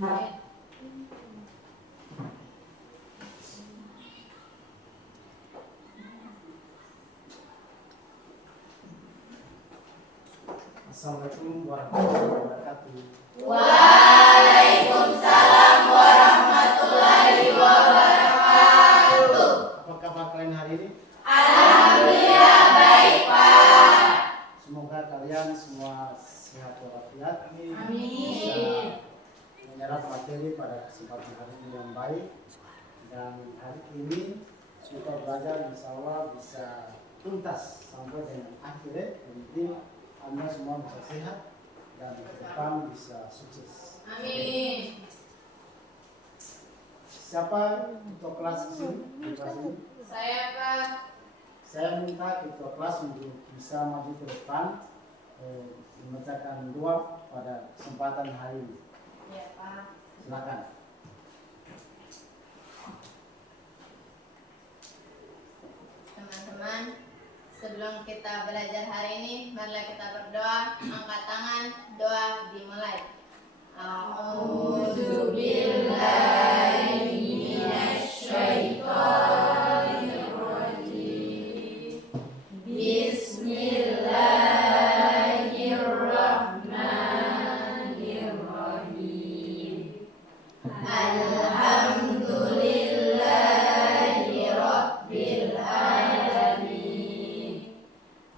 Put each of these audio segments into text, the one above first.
Assalamualaikum warahmatullahi wabarakatuh. Waalaikumsalam warahmatullahi wabarakatuh. Apa kabar kalian hari ini? Alhamdulillah baik, Pak. Semoga kalian semua sehat walafiat. Amin. Bisa menyerap materi pada kesempatan hari ini yang baik. Dan hari ini kita belajar insya Allah bisa tuntas sampai dengan akhirnya. Yang penting Anda semua bisa sehat dan ke depan bisa sukses. Amin. Siapa ketua kelas di sini? Di kelas ini? Saya, Pak. Saya minta ketua kelas untuk bisa maju ke depan membacakan doa pada kesempatan hari ini. Ya, Pak. Silakan. Teman-teman, sebelum kita belajar hari ini, marilah kita berdoa. Angkat tangan, doa dimulai. A'udzu billahi minasy syaithanir rajim. Bismillahirrahmanirrahim. Alhamdulillahi rabbil alamin.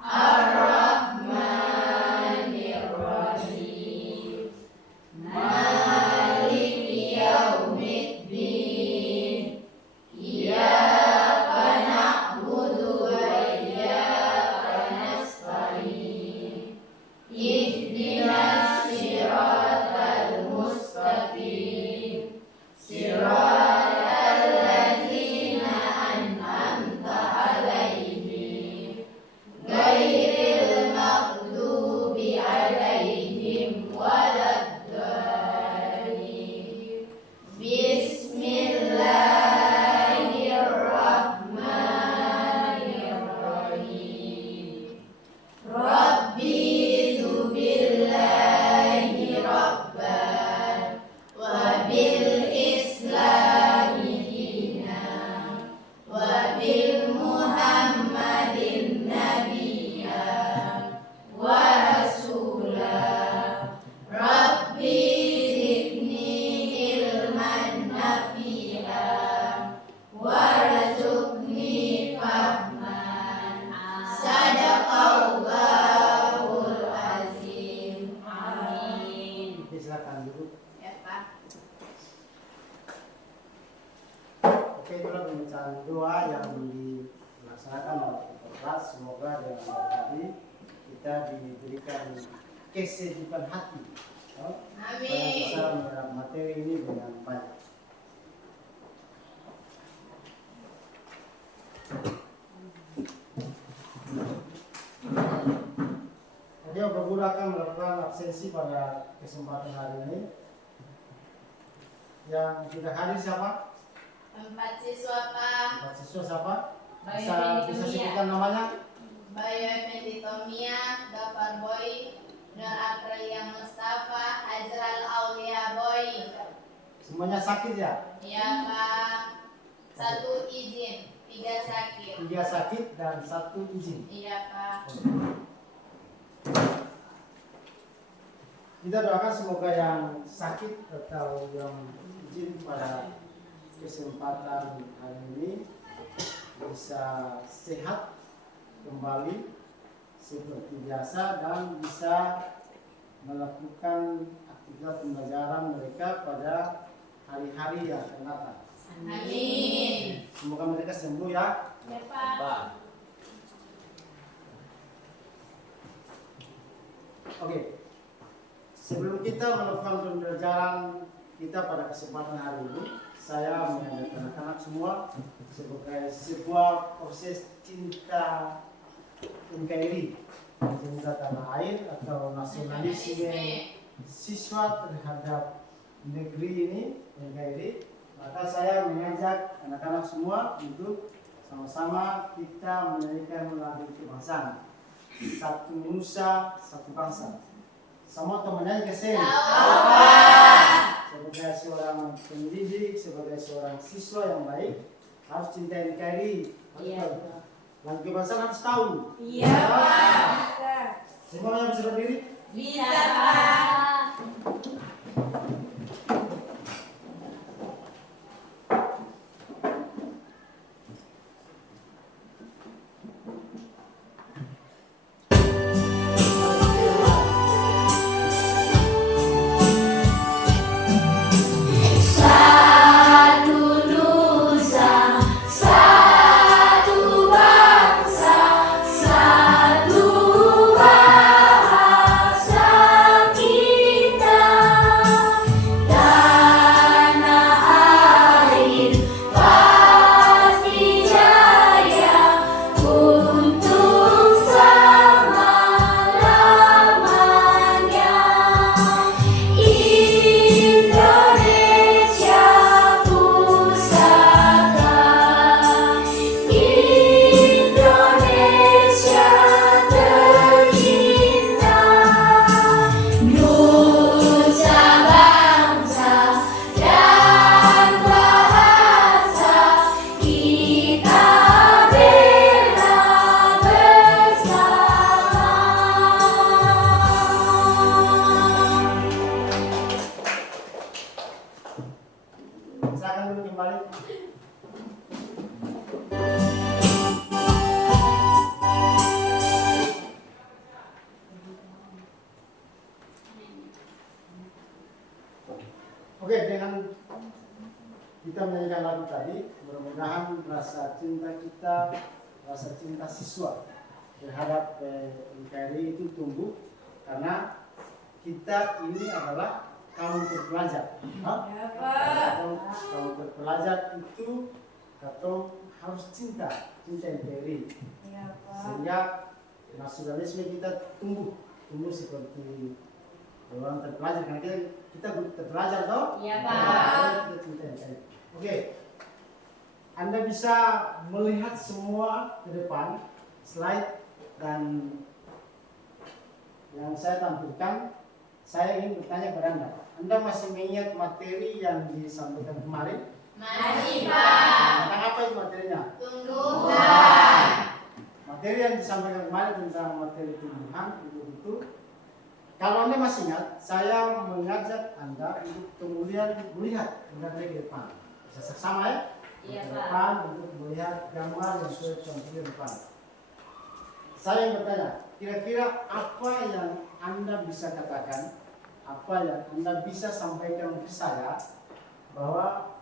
Ar-Rahmanir Rahim. Maliki yaumiddin. Iyyaka na'budu wa iyyaka nasta'in. Ihdinas siratal mustaqim. Siratal ladzina an'amta 'alaihim ghairil maghdubi 'alaihim waladdallin. Bismillahirrahmanirrahim. Rabbi billahi rabban wa bil islami dinan wa bil muhammadin nabiyyan wa rasulah. Rabbi zidni ilman nafi'an warzuqni fahman. Sadaqallahul azim. Amin. Oke, silakan duduk. Ya, Pak. Oke, itulah pembacaan doa yang dilaksanakan oleh ketua kelas. Semoga dengan doa tadi kita diberikan kesejukan hati, supaya Amin. bisa menyerap materi ini dengan baik. Jadi Bapak Guru akan melakukan absensi pada kesempatan hari ini. Yang tidak hadir siapa? 4 siswa, Pak. 4 siswa siapa? Bayu Bisa Effendi Tomia. sebutkan namanya? Bayu Effendi Tomia, Gafar Boy, Nur Aprilia Mustafa, Azral Aulia Boy. Semuanya sakit ya? Iya, Pak. 1 izin, 3 sakit. 3 sakit dan 1 izin. Iya, Pak. Kita doakan semoga yang sakit atau yang izin pada kesempatan hari ini bisa sehat kembali seperti biasa dan bisa melakukan aktivitas pembelajaran mereka pada hari-hari yang akan datang. Amin. Semoga mereka sembuh ya. Ya, Pak. Oke. Sebelum kita melakukan pembelajaran kita pada kesempatan hari ini, saya mengajak anak-anak semua sebagai sebuah proses cinta NKRI, cinta tanah air atau nasionalisme siswa terhadap negeri ini NKRI. Maka saya mengajak anak-anak semua untuk sama-sama kita menyanyikan lagu kebangsaan. Satu nusa, satu bangsa. Semua temannya ke sini. Sebagai seorang siswa yang baik harus cintai NKRI. Iya. Lagu kebangsaan harus tahu. Iya, Pak. Bisa. Semuanya bisa berdiri? Bisa, Pak. Silakan dulu kembali. Oke, dengan kita menyanyikan lagu tadi, mudah-mudahan rasa cinta kita, rasa cinta siswa terhadap NKRI itu tumbuh, karena kita ini adalah kaum terpelajar. Ya, Pak. Kaum terpelajar itu katong harus cinta NKRI, Iya, Pak. sehingga nasionalisme kita tumbuh seperti orang terpelajar, karena kita terpelajar toh. Iya, Nah, Pak. kita cinta NKRI. Oke, Anda bisa melihat semua ke depan slide, dan yang saya tampilkan, saya ingin bertanya kepada Anda. Anda masih mengingat materi yang disampaikan kemarin? Masih, Pak. Tentang apa itu materinya? Tumbuhan. Materi yang disampaikan kemarin tentang materi tumbuhan itu, kalau Anda masih ingat, saya mengajak Anda untuk kemudian melihat ke depan. Bisa sama ya? Iya, Ke Pak. depan untuk melihat gambar yang sudah tampil di depan. Saya yang bertanya, kira-kira apa yang Anda bisa katakan, apa yang Anda bisa sampaikan ke saya, bahwa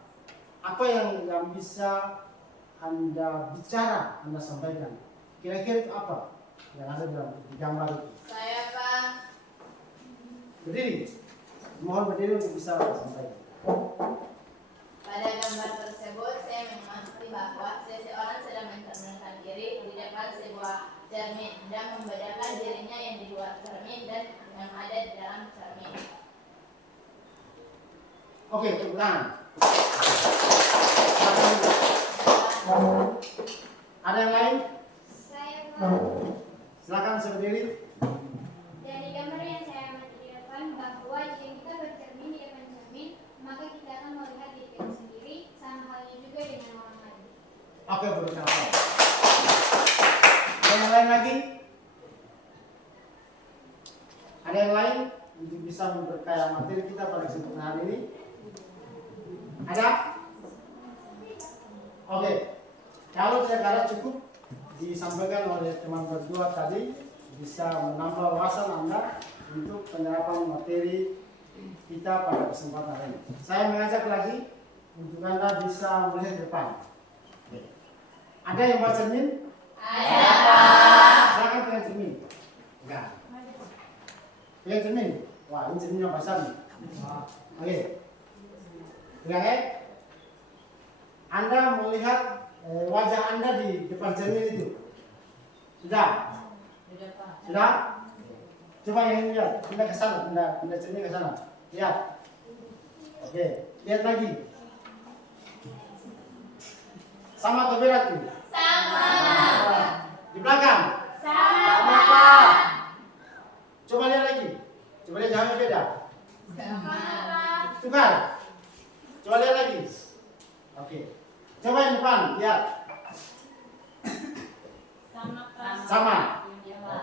apa yang bisa Anda bicara, Anda sampaikan. Kira-kira itu apa yang ada di gambar itu? Saya, Pak. Berdiri. Mohon berdiri untuk bisa sampaikan. Pada gambar tersebut, saya mengamati bahwa seseorang sedang mencerminkan diri di depan sebuah cermin dan membedakan dirinya yang di luar cermin dan yang ada di dalam cermin. Oke, tepuk tangan. Ada yang lain? Saya Pak, Silakan berdiri. dari gambar yang saya amati di depan bahwa jika kita bercermin di depan cermin, maka kita akan melihat diri kita sendiri, sama halnya juga dengan orang lain. Oke, berikan apa? Ada yang lain lagi? Ada yang lain untuk bisa memperkaya materi kita pada kesempatan hari ini? Ada? Oke. Kalau tidak cukup disampaikan oleh teman berdua tadi, bisa menambah wawasan Anda untuk penyerapan materi kita pada kesempatan hari ini. Saya mengajak lagi untuk Anda bisa melihat ke depan. Ada yang bawa cermin? Ada, Pak. Silakan pegang cermin. Enggak. Pegang cermin. Wah, ini cermin yang besar nih. Oke. Pegang ya. Anda melihat wajah Anda di depan cermin itu. Sudah? Sudah, Pak. Sudah? Coba yang lihat, pindah ke sana, pindah cermin ke sana. Lihat. Oke, lihat lagi. Sama atau beda tuh? Sama. Di belakang. Sama. Pak. Coba lihat lagi. Coba lihat jangan beda. Sama. Tukar. Coba lihat lagi. Oke. Coba yang depan, lihat. Sama.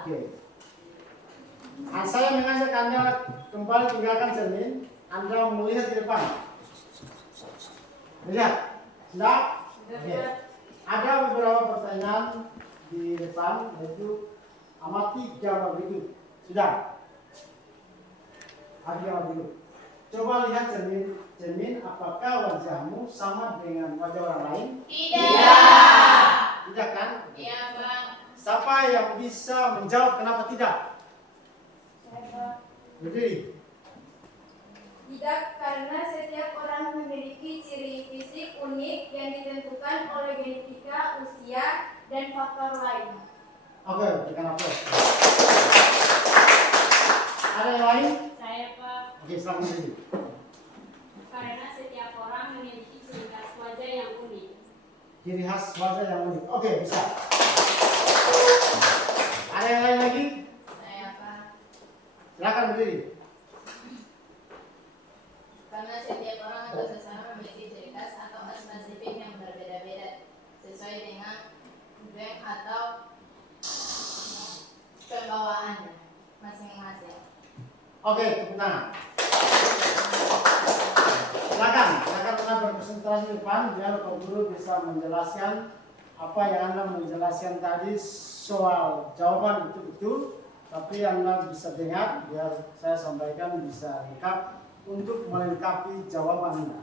Oke. Nah, saya mengajak Anda kembali tinggalkan cermin. Anda melihat di depan. Lihat. Sudah? Oke. Ada beberapa pertanyaan di depan, yaitu amati jawab berikut. Sudah? Amati jawab berikut. Coba lihat cermin, apakah wajahmu sama dengan wajah orang lain? Tidak. Tidak kan? Iya, Bang. Siapa yang bisa menjawab kenapa tidak? Saya, Berdiri. tidak, karena setiap orang memiliki ciri fisik unik yang ditentukan oleh genetika, usia, dan faktor lain. Oke, tekan aplaus. Ada yang lain? Saya, Pak, Oke, silakan berdiri. karena setiap orang memiliki ciri khas wajah yang unik. Ciri khas wajah yang unik. Oke, bisa. Ada yang lain lagi? Saya, Pak. Silakan berdiri. Karena setiap orang atau sesama memiliki ciri khas atau khas spesifik yang berbeda-beda sesuai dengan rank atau pembawaannya masing-masing. Oke, tepuk tangan. Silakan Anda berkonsentrasi di depan biar Pak Guru bisa menjelaskan apa yang Anda menjelaskan tadi soal jawaban itu betul, tapi Anda bisa dengar biar saya sampaikan bisa lengkap untuk melengkapi jawaban Anda.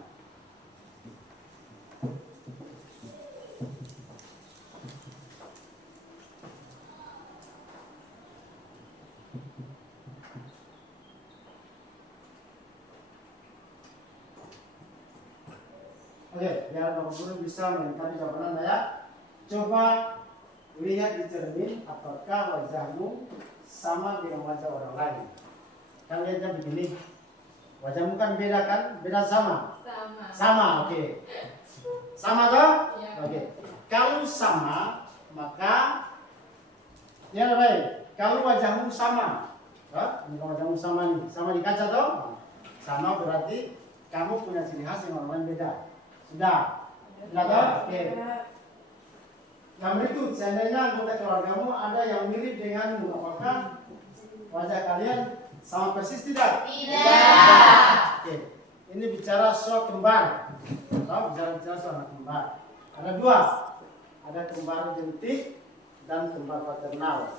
Oke, biar Bapak Guru bisa melengkapi jawaban Anda ya. Coba lihat di cermin apakah wajahmu sama dengan wajah orang lain. Kan lihatnya begini. Wajahmu kan beda kan? Beda sama? Sama. Sama, oke. Sama toh? Iya. Oke. Kalau sama, maka ini ada baik. Kalau wajahmu sama, ini wajahmu sama nih, sama di kaca toh? Sama berarti kamu punya ciri khas yang orang lain beda. Sudah? Sudah toh? Oke. Yang berikut, seandainya anggota keluargamu ada yang mirip denganmu, apakah wajah kalian sama persis tidak? Tidak. Oke. Ini bicara soal kembar. Bicara soal anak kembar. Ada dua. Ada kembar identik dan kembar paternal.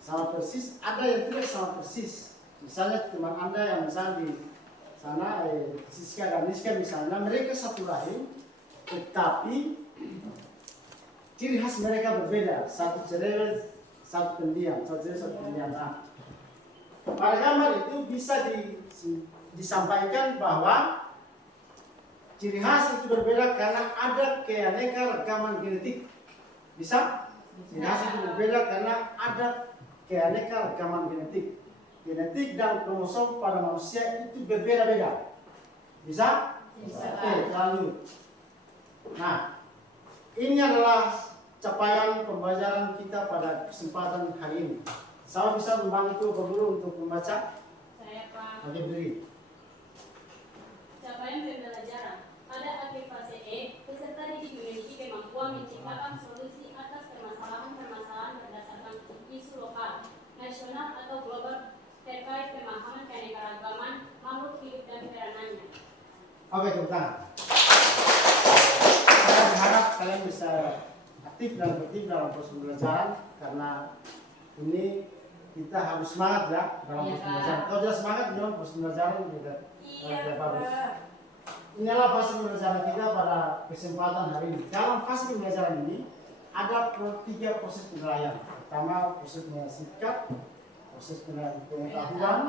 Sama persis. Ada yang tidak sama persis. Misalnya teman Anda yang misalnya di sana, Siska dan Niska misalnya, mereka satu rahim, tetapi ciri khas mereka berbeda. Satu cerewet, satu pendiam. Satu cerewet, satu pendiam. Nah, pada gambar itu bisa disampaikan bahwa ciri khas itu berbeda karena ada keanekaragaman genetik. Bisa? Ciri khas itu berbeda karena ada keanekaragaman genetik. Genetik dan kromosom pada manusia itu berbeda-beda. Bisa? Bisa. Oke, lanjut. Nah, ini adalah capaian pembelajaran kita pada kesempatan hari ini. Saya bisa membantu Pak Guru untuk membaca. Saya, Pak, Oke, beri. capaian pembelajaran. Pada akhir fase E, peserta didik memiliki kemampuan menciptakan solusi atas permasalahan-permasalahan berdasarkan isu lokal, nasional atau global terkait pemahaman keanekaragaman makhluk hidup dan peranannya. Oke, tepuk tangan. Saya berharap kalian bisa aktif dan tertib dalam proses pembelajaran karena ini kita harus semangat ya dalam proses pembelajaran. Kalau tidak semangat dalam proses pembelajaran tidak bagus. Inilah fase pembelajaran kita pada kesempatan hari ini. Dalam fase pembelajaran ini ada tiga proses penilaian. Pertama proses penilaian sikap, proses penilaian pengetahuan,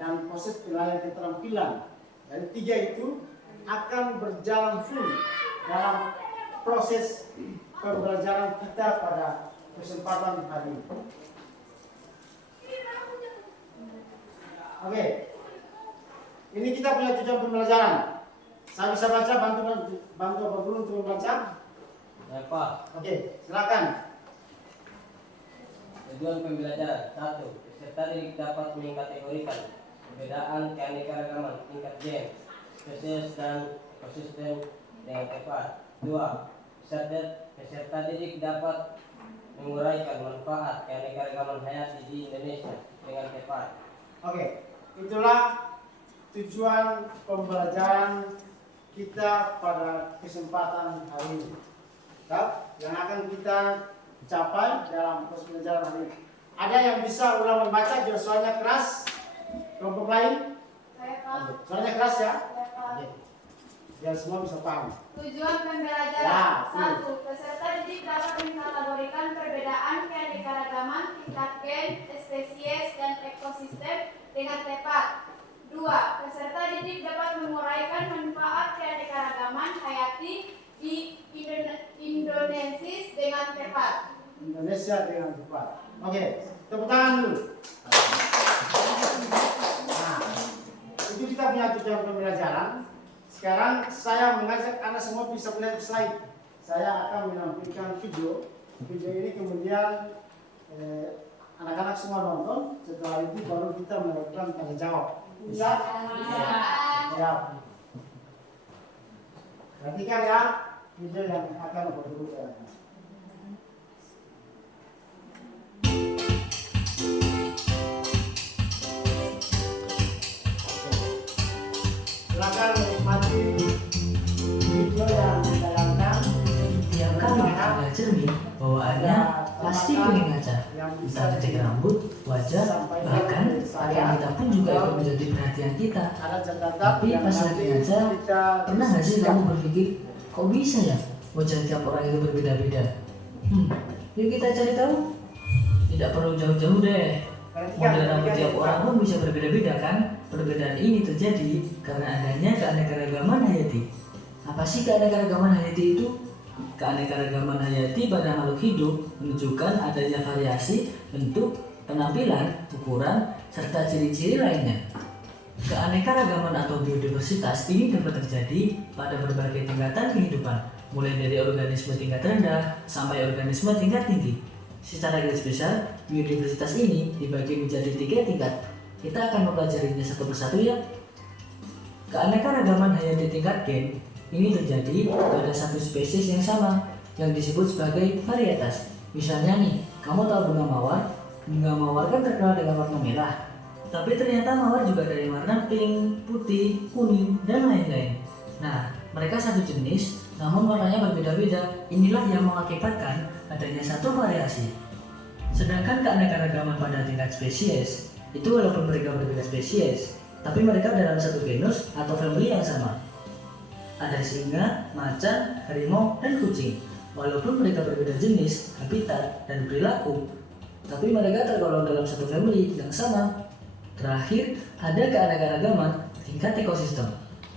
dan proses penilaian keterampilan. Dari tiga itu akan berjalan full dalam proses pembelajaran kita pada kesempatan hari ini. Oke, ini kita punya tujuan pembelajaran. Saya bisa baca, bantu Bapak Guru untuk membaca. Ya, Pak. Oke, silakan. Tujuan pembelajaran 1. Peserta didik dapat mengkategorikan perbedaan keanekaragaman tingkat gen, spesies dan ekosistem dengan tepat. 2. Peserta didik dapat menguraikan manfaat keanekaragaman hayati di Indonesia dengan tepat. Oke, itulah tujuan pembelajaran kita pada kesempatan hari ini. Yang akan kita capai dalam pembelajaran hari ini. Ada yang bisa ulang membaca, biar suaranya keras. Kelompok lain? Saya Pak. Suaranya keras ya? Saya Pak. Oke. Biar semua bisa paham. Tujuan pembelajaran. Ya, 1. Peserta didik dapat mengkategorikan perbedaan keanekaragaman tingkat gen, spesies, dan ekosistem dengan tepat. 2. Peserta didik dapat menguraikan manfaat keanekaragaman hayati di Indonesia dengan tepat. Indonesia dengan tepat. Oke, tepuk tangan dulu. Nah, itu kita punya tujuan pembelajaran. Sekarang saya mengajak Anda semua bisa melihat slide. Saya akan menampilkan video. Video ini kemudian anak-anak semua nonton. Setelah itu baru kita melakukan tanya jawab. Bisa? Ya. Perhatikan ya video yang akan berikutnya. Silakan menikmati video yang ditayangkan. Tiap kali kita melihat cermin, bawaannya pasti pengen ngaca. Entah ngecek rambut, wajah, bahkan pakaian kita pun juga ikut menjadi perhatian kita. Ada catatan. Tapi yang pas nanti lagi ngaca, kita pernah nggak sih diskusikan. kamu berpikir, kok bisa ya wajah tiap orang itu berbeda-beda? Yuk kita cari tahu. Tidak perlu jauh-jauh deh. Model rambut tiap orang pun bisa berbeda-beda kan? Perbedaan ini terjadi karena adanya keanekaragaman hayati. Apa sih keanekaragaman hayati itu? Keanekaragaman hayati pada makhluk hidup menunjukkan adanya variasi bentuk, penampilan, ukuran, serta ciri-ciri lainnya. Keanekaragaman atau biodiversitas ini dapat terjadi pada berbagai tingkatan kehidupan, mulai dari organisme tingkat rendah sampai organisme tingkat tinggi. Secara garis besar, biodiversitas ini dibagi menjadi 3 tingkat. Kita akan mempelajarinya satu persatu ya. Keanekaragaman hayati tingkat gen ini terjadi pada satu spesies yang sama, yang disebut sebagai varietas. Misalnya nih, kamu tahu bunga mawar? Bunga mawar kan terkenal dengan warna merah. Tapi ternyata mawar juga dari warna pink, putih, kuning, dan lain-lain. Nah, mereka satu jenis, namun warnanya berbeda-beda. Inilah yang mengakibatkan adanya satu variasi. Sedangkan keanekaragaman pada tingkat spesies, itu walaupun mereka berbeda spesies, tapi mereka dalam satu genus atau family yang sama. Ada singa, macan, harimau, dan kucing. Walaupun mereka berbeda jenis, habitat, dan perilaku, tapi mereka tergolong dalam satu family yang sama. Terakhir, ada keanekaragaman tingkat ekosistem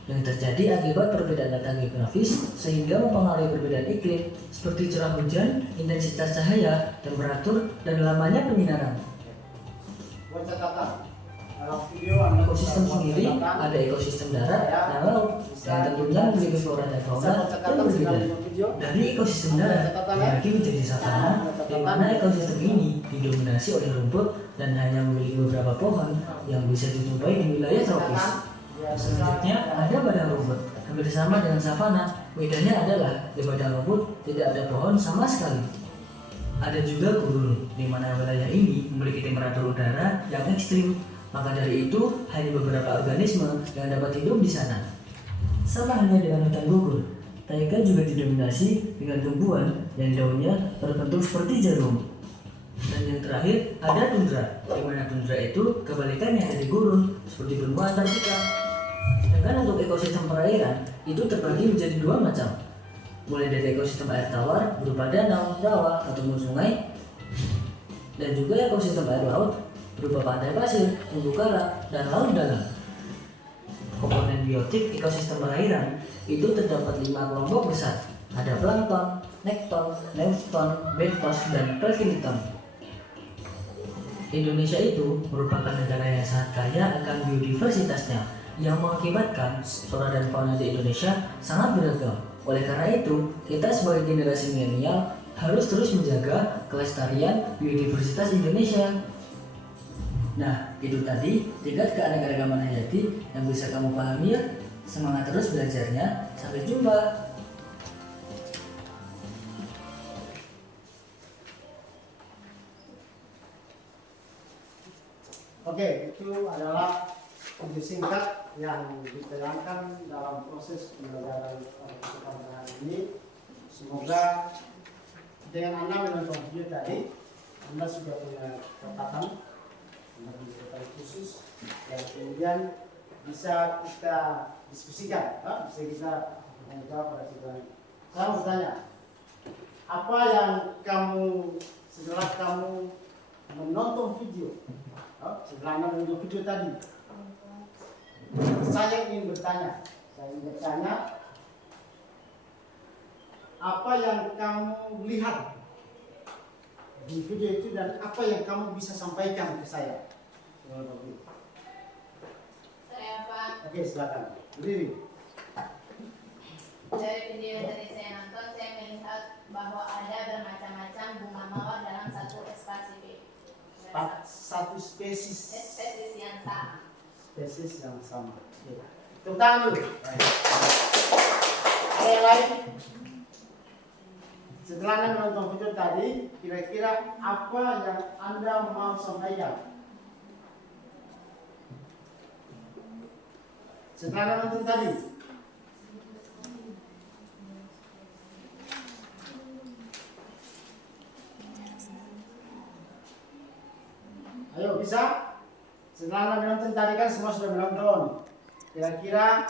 yang terjadi akibat perbedaan data geografis sehingga mempengaruhi perbedaan iklim seperti curah hujan, intensitas cahaya, temperatur, dan lamanya penyinaran. Buat catatan. Dalam video Anda Ekosistem bisa buat sendiri catatan. ada ekosistem darat dan laut yang tentunya memiliki flora dan Bisa fauna buat yang catatan berbeda. dalam video. Dari ekosistem darat dibagi menjadi savana, di mana ekosistem ini didominasi oleh rumput dan hanya memiliki beberapa pohon yang bisa dijumpai di wilayah tropis. Selanjutnya ada padang rumput, hampir sama dengan savana. Bedanya adalah di padang rumput tidak ada pohon sama sekali. Ada juga gurun, di mana wilayah ini memiliki temperatur udara yang ekstrim. Maka dari itu hanya beberapa organisme yang dapat hidup di sana. Sama halnya dengan hutan gugur, taiga juga didominasi dengan tumbuhan yang daunnya berbentuk seperti jarum. Dan yang terakhir ada tundra, di mana tundra itu kebalikannya dari gurun, seperti benua Antartika. Sedangkan untuk ekosistem perairan itu terbagi menjadi 2 macam, mulai dari ekosistem air tawar berupa danau, rawa, ataupun sungai, dan juga ekosistem air laut berupa pantai pasir, terumbu karang, dan laut dalam. Komponen biotik ekosistem perairan itu terdapat 5 kelompok besar. Ada plankton, nekton, neuston, bentos, dan pelvilikton. Indonesia itu merupakan negara yang sangat kaya akan biodiversitasnya, yang mengakibatkan flora dan fauna di Indonesia sangat beragam. Oleh karena itu, kita sebagai generasi milenial harus terus menjaga kelestarian biodiversitas Indonesia. Nah, itu tadi tingkat keanekaragaman hayati yang bisa kamu pahami ya. Semangat terus belajarnya. Sampai jumpa. Oke, itu adalah video singkat yang ditayangkan dalam proses pembelajaran kesempatan hari ini. Semoga dengan Anda menonton video tadi, Anda sudah punya catatan, Anda punya catatan khusus yang kemudian bisa kita diskusikan, bisa kita menjawab pada sidang. Saya mau tanya, apa yang kamu setelah kamu menonton video, setelah Anda menonton video tadi, saya ingin bertanya, apa yang kamu lihat di video itu dan apa yang kamu bisa sampaikan ke saya? Saya Pak. Oke, silakan. Berdiri. Dari video yang tadi saya nonton, saya melihat bahwa ada bermacam-macam bunga mawar dalam satu spesies. Satu spesies. Spesies yang sama. Spesies yang sama. Oke. Tepuk tangan dulu. Ada yang lain? Setelah Anda menonton video tadi, kira-kira apa yang Anda mau sampaikan? Setelah Anda menonton tadi, ayo bisa? Setelah Anda menonton tadi kan semua sudah menonton. Kira-kira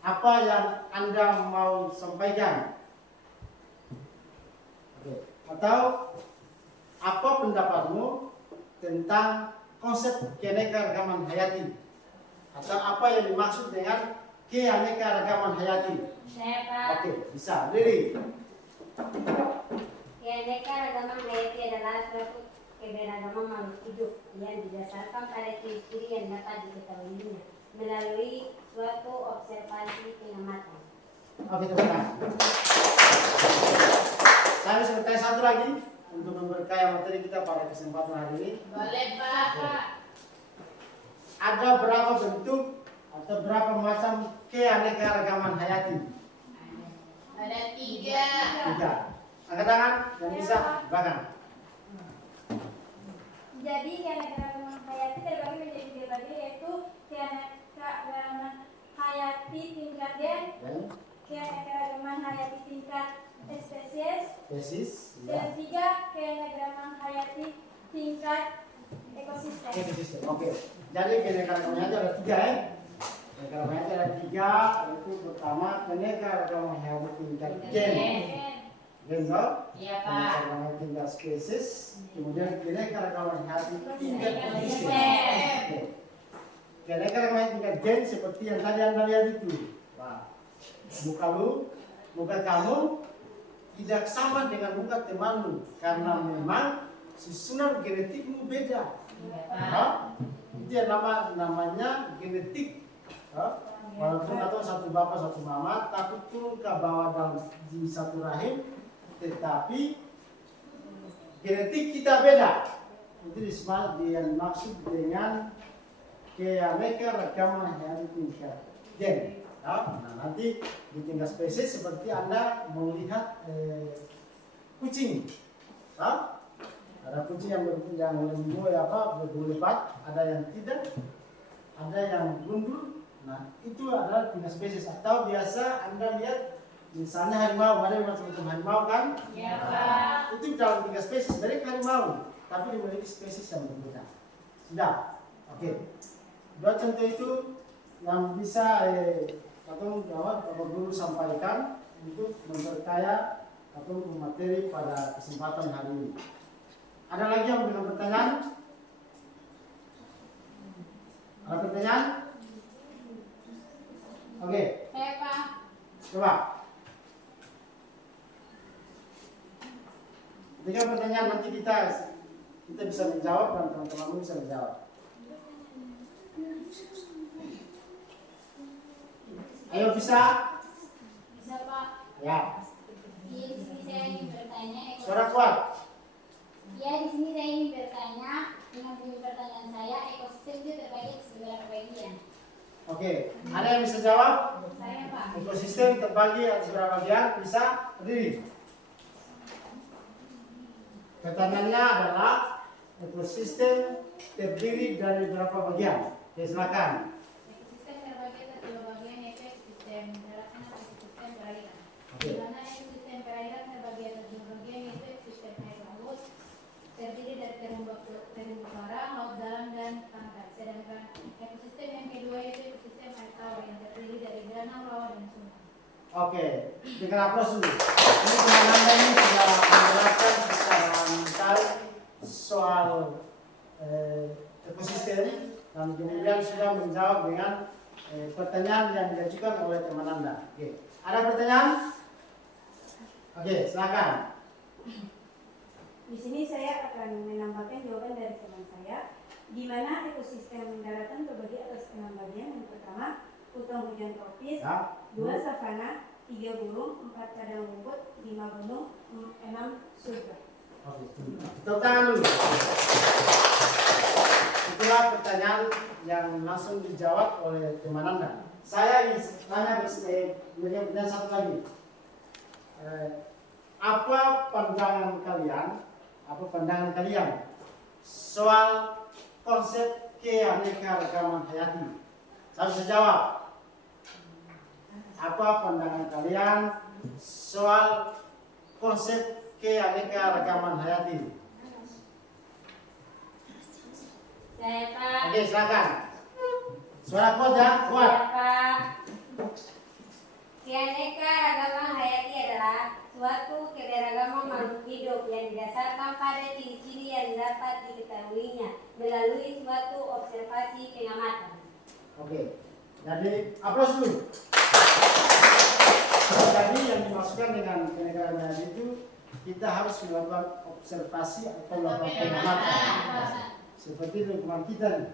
apa yang Anda mau sampaikan? Oke. Atau apa pendapatmu tentang konsep keanekaragaman hayati? Atau apa yang dimaksud dengan keanekaragaman hayati? Saya Pak. Oke, bisa. Lili. Keanekaragaman hayati adalah suatu keberagaman makhluk hidup yang didasarkan pada ciri-ciri yang dapat diketahuinya melalui suatu observasi pengamatan. Oke, teman-teman. Saya bisa bertanya satu lagi untuk memperkaya materi kita pada kesempatan hari ini. Boleh Pak. Ada berapa bentuk atau berapa macam keanekaragaman hayati? Ada 3. 3. Angkat tangan yang bisa belakang. Jadi keanekaragaman hayati terbagi menjadi 3 bagian, yaitu keanekaragaman hayati tingkat gen, keanekaragaman hayati tingkat spesies, dan 3 keanekaragaman hayati tingkat ekosistem. Ekosistem. Oke. Jadi keanekaragaman hayati ada 3 ya. Keanekaragaman hayati ada 3, yaitu pertama keanekaragaman hayati tingkat gen. Genzo, Iya Pak. keanekaragaman tingkat spesies, kemudian keanekaragaman hayati tingkat ekosistem. Oke. Keanekaragaman tingkat gen seperti yang tadi Anda lihat itu. Wah, muka kamu tidak sama dengan muka temanmu karena memang susunan genetikmu beda. Itu yang namanya genetik. Walaupun atau satu bapak satu mama, tapi turun ke bawah dalam di satu rahim, tetapi genetik kita beda. Itu yang dimaksud dengan keanekaragaman hayati tingkat gen. Nah, nanti di tingkat spesies seperti Anda melihat kucing. Ada kucing yang lembu berbulu lebat, ada yang tidak, ada yang gundul. Nah, itu adalah tingkat spesies. Atau biasa Anda lihat misalnya harimau, ada macam-macam harimau kan? Iya Pak. Itu dalam tingkat spesies, dari harimau, tapi memiliki spesies yang berbeda. Sudah, oke. 2 contoh itu yang bisa atau Bapak Guru sampaikan untuk memperkaya atau materi pada kesempatan hari ini. Ada lagi yang memberikan pertanyaan? Ada pertanyaan? Oke. Saya Pak. Coba. Ketika pertanyaan nanti kita bisa menjawab dan teman-teman bisa menjawab. Ayo bisa? Bisa Pak. Ya. Di sini saya ingin bertanya. Suara kuat. Ya, di sini saya ingin bertanya. Dengan bunyi pertanyaan saya, ekosistem itu terbagi atas beberapa bagian. Oke. Ada yang bisa jawab? Saya Pak. Ekosistem terbagi atas berapa bagian? Bisa berdiri. Pertanyaannya adalah ekosistem terdiri dari berapa bagian? Oke, silakan. Ekosistem terbagi atas dua bagian, yaitu ekosistem daratan dan ekosistem perairan. Oke. Di mana ekosistem perairan terbagi atas dua bagian, yaitu ekosistem air laut terdiri dari terumbu karang, laut dalam dan pantai. Sedangkan ekosistem yang kedua yaitu ekosistem air tawar yang terdiri dari danau, rawa dan sungai. Oke, dengan aplaus dulu. Ini teman-teman ini sudah menjelaskan secara mental soal ekosistem dan kemudian sudah menjawab dengan pertanyaan yang diajukan oleh teman Anda. Oke, ada pertanyaan? Oke, silakan. Di sini saya akan menambahkan jawaban dari teman saya, di mana ekosistem daratan terbagi atas 6 bagian. Yang pertama, hutan hujan tropis, Ya. 2 savana, 3 gunung, 4 padang rumput, 5 gunung, 6 surga. Oke, tepuk tangan dulu. Itulah pertanyaan yang langsung dijawab oleh teman Anda. Saya ingin tanya pertanyaan satu lagi. Apa pandangan kalian soal konsep keanekaragaman hayati? Saya bisa jawab. Apa pandangan kalian soal konsep keanekaragaman hayati? Saya Pak. Oke, silakan. Suara kuat ya, kuat. Saya Pak. Keanekaragaman hayati adalah suatu keberagaman makhluk hidup yang didasarkan pada ciri-ciri yang dapat diketahuinya melalui suatu observasi pengamatan. Oke, jadi aplaus dulu. Jadi yang dimaksudkan dengan keanekaragaman hayati itu kita harus melakukan observasi atau melakukan pengamatan. Seperti lingkungan kita nih.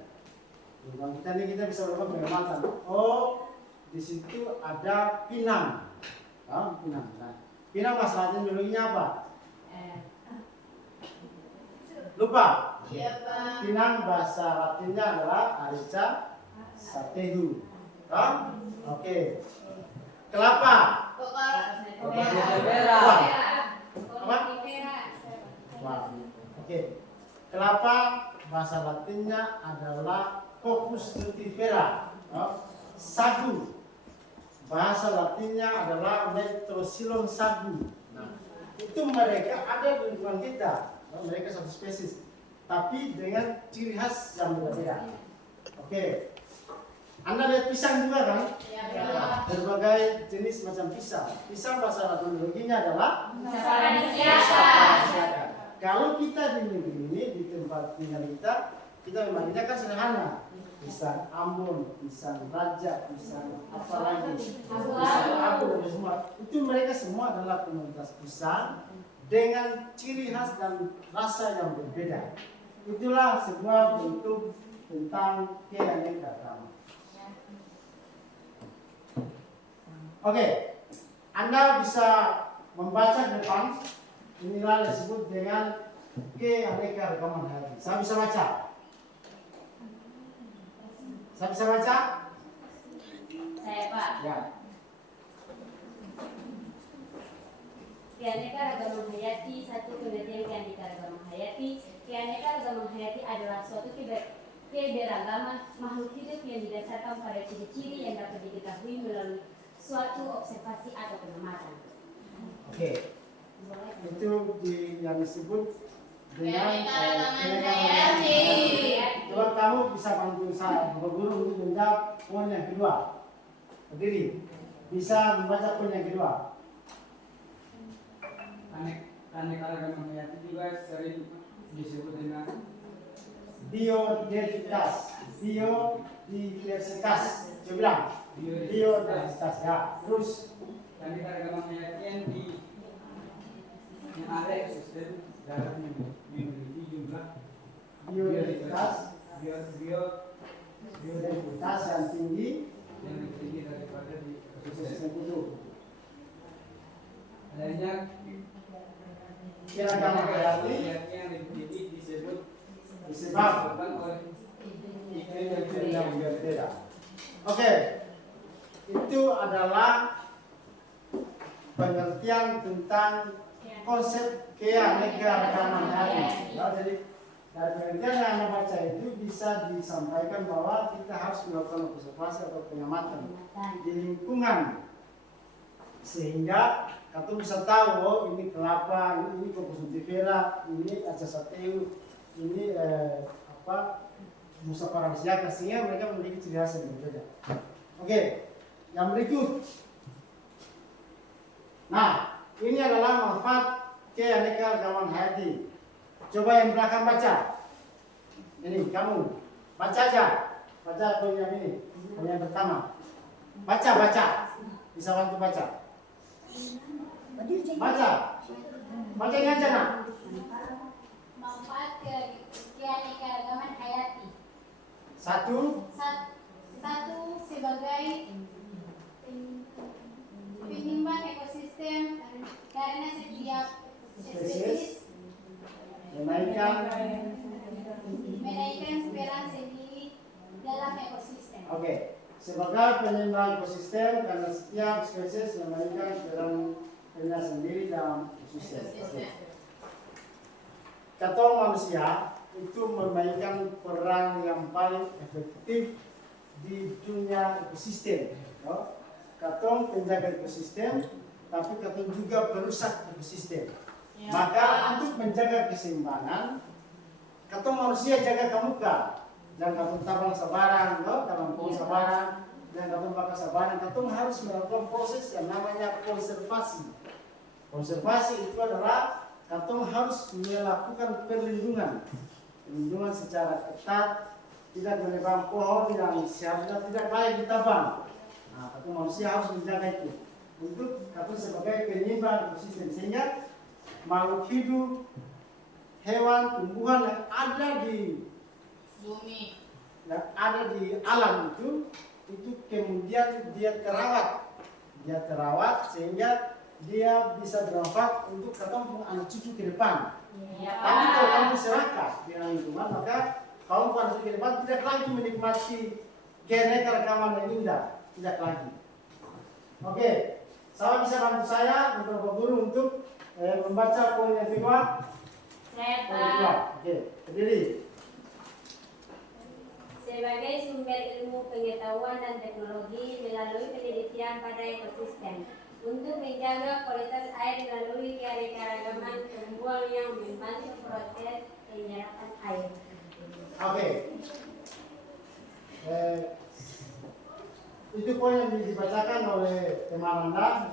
Lingkungan kita ini kita bisa melakukan pengamatan. Oh, di situ ada pinang. Pinang. Nah, pinang bahasa Latin biologinya apa? Lupa. Iya, Pak. Pinang bahasa Latinnya adalah Areca satehu. Oke. Kelapa. Coconifera. Apa? Wah. Oke. Kelapa bahasa Latinnya adalah Cocos nutifera. Sagu bahasa Latinnya adalah Metrosylon sagu. Nah, itu mereka ada di lingkungan kita. Mereka satu spesies, tapi dengan ciri khas yang berbeda. Oke. Anda lihat pisang juga kan? Ya, Berbagai jenis macam pisang. Pisang bahasa Latin-nya adalah Saparisiata. Kalau kita di negeri ini, di tempat tinggal kita memanggilnya kan sederhana. Pisang Ambon, pisang Raja, pisang apa lagi? Pisang Abu, semua. Itu mereka semua adalah komunitas pisang dengan ciri khas dan rasa yang berbeda. Itulah sebuah bentuk tentang keanekaragaman. Oke, Anda bisa membaca ke depan. Inilah disebut dengan keanekaragaman hayati. Saya bisa baca. Saya bisa baca? Saya Pak. Ya. Keanekaragaman hayati, satu pengertian keanekaragaman hayati. Keanekaragaman hayati adalah suatu keberagaman makhluk hidup yang didasarkan pada ciri-ciri yang dapat diketahui melalui suatu observasi atau pengamatan. Oke. Itu yang disebut dengan Keanekaragaman hayati. Coba kamu bisa bantu saya berguru untuk menjawab poin yang kedua. Berdiri. Bisa membaca poin yang kedua. Keanekaragaman hayati juga sering disebut dengan biodiversitas. Biodiversitas. Coba bilang. Biodiversitas ya. Terus keanekaragaman hayati yang ada ekosistem dalam memiliki jumlah biodiversitas yang tinggi yang lebih tinggi daripada di ekosistem. ekosistem itu. Adanya Keanekaragaman hayati yang lebih tinggi disebabkan oleh iklim yang berbeda. Oke, itu adalah pengertian tentang konsep keanekaragaman hayati. Ya, jadi Dari penelitian yang Anda baca itu bisa disampaikan bahwa kita harus melakukan observasi atau pengamatan di lingkungan sehingga kita bisa tahu, oh ini kelapa, ini Coccus ini Acacia, ini Musa parameciata, sehingga mereka memiliki ciri khas yang berbeda. Oke, yang berikut. Nah, ini adalah manfaat keanekaragaman hayati. Coba yang belakang baca. Ini kamu baca aja. Baca poin yang ini, poin yang pertama. Baca. Bisa bantu baca. Bacanya aja nak. Manfaat keanekaragaman hayati. Satu. Satu, sebagai penyeimbang ekosistem karena setiap spesies Menaikkan. menaikkan peran sendiri dalam ekosistem. Oke. Sebagai penyeimbang ekosistem karena setiap spesies memainkan perannya sendiri dalam ekosistem. Oke. Kata manusia itu memainkan peran yang paling efektif di dunia ekosistem. Kata penjaga ekosistem, tapi kata juga perusak ekosistem. Maka untuk menjaga keseimbangan, kata manusia jaga kemuka. Jangan kata tabang sabaran, tabang pohon sabaran, dan kata bakar sabaran. Kata harus melakukan proses yang namanya konservasi. Konservasi itu adalah kata harus melakukan perlindungan secara ketat, tidak menebang pohon yang seharusnya tidak layak ditebang. Nah, kata manusia harus menjaga itu untuk kata sebagai penyeimbang ekosistem, sehingga makhluk hidup, hewan, tumbuhan yang ada di Bumi. yang ada di alam itu kemudian dia terawat sehingga dia bisa bermanfaat untuk ketemu anak cucu ke depan. Tapi kalau kamu serakah dengan lingkungan, maka kamu anak cucu ke depan tidak lagi menikmati keanekaragaman yang indah, tidak lagi. Oke, saya bisa bantu saya beberapa guru untuk membaca poin yang kedua. Saya Poin kedua. Oke, berdiri. Sebagai sumber ilmu pengetahuan dan teknologi melalui penelitian pada ekosistem untuk menjaga kualitas air melalui keanekaragaman tumbuhan yang membantu proses penyerapan air. Oke. Itu poin yang dibacakan oleh teman Anda.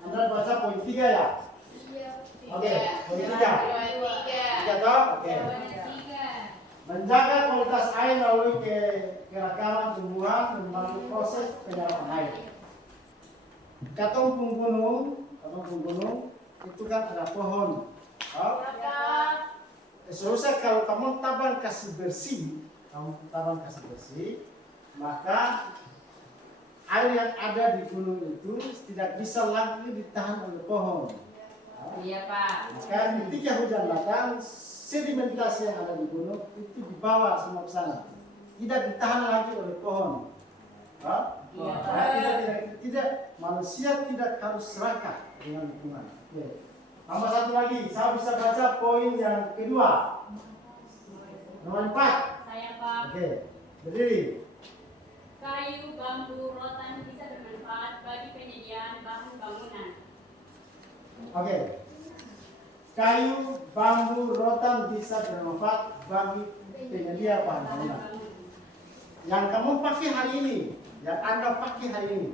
Anda baca poin 3 ya? Oke, poin 3. 3 toh? Oke. Menjaga kualitas air melalui keragaman tumbuhan dan melalui proses penyerapan air. Katong gunung itu kan ada pohon. Seharusnya kalau kamu tabang kasih bersih, maka air yang ada di gunung itu tidak bisa lagi ditahan oleh pohon. Iya Pak. Maka ketika hujan datang, sedimentasi yang ada di gunung itu dibawa semua ke sana, tidak ditahan lagi oleh pohon. Tidak, manusia tidak harus serakah dengan lingkungan. Oke. Tambah satu lagi, saya bisa baca poin yang kedua. Nomor 4. Saya Pak. Oke, berdiri. Kayu, bambu, rotan bisa bermanfaat bagi penyediaan bahan bangunan. Oke. Kayu, bambu, rotan bisa bermanfaat bagi penyedia bahan bangunan. Yang kamu pakai hari ini, yang Anda pakai hari ini,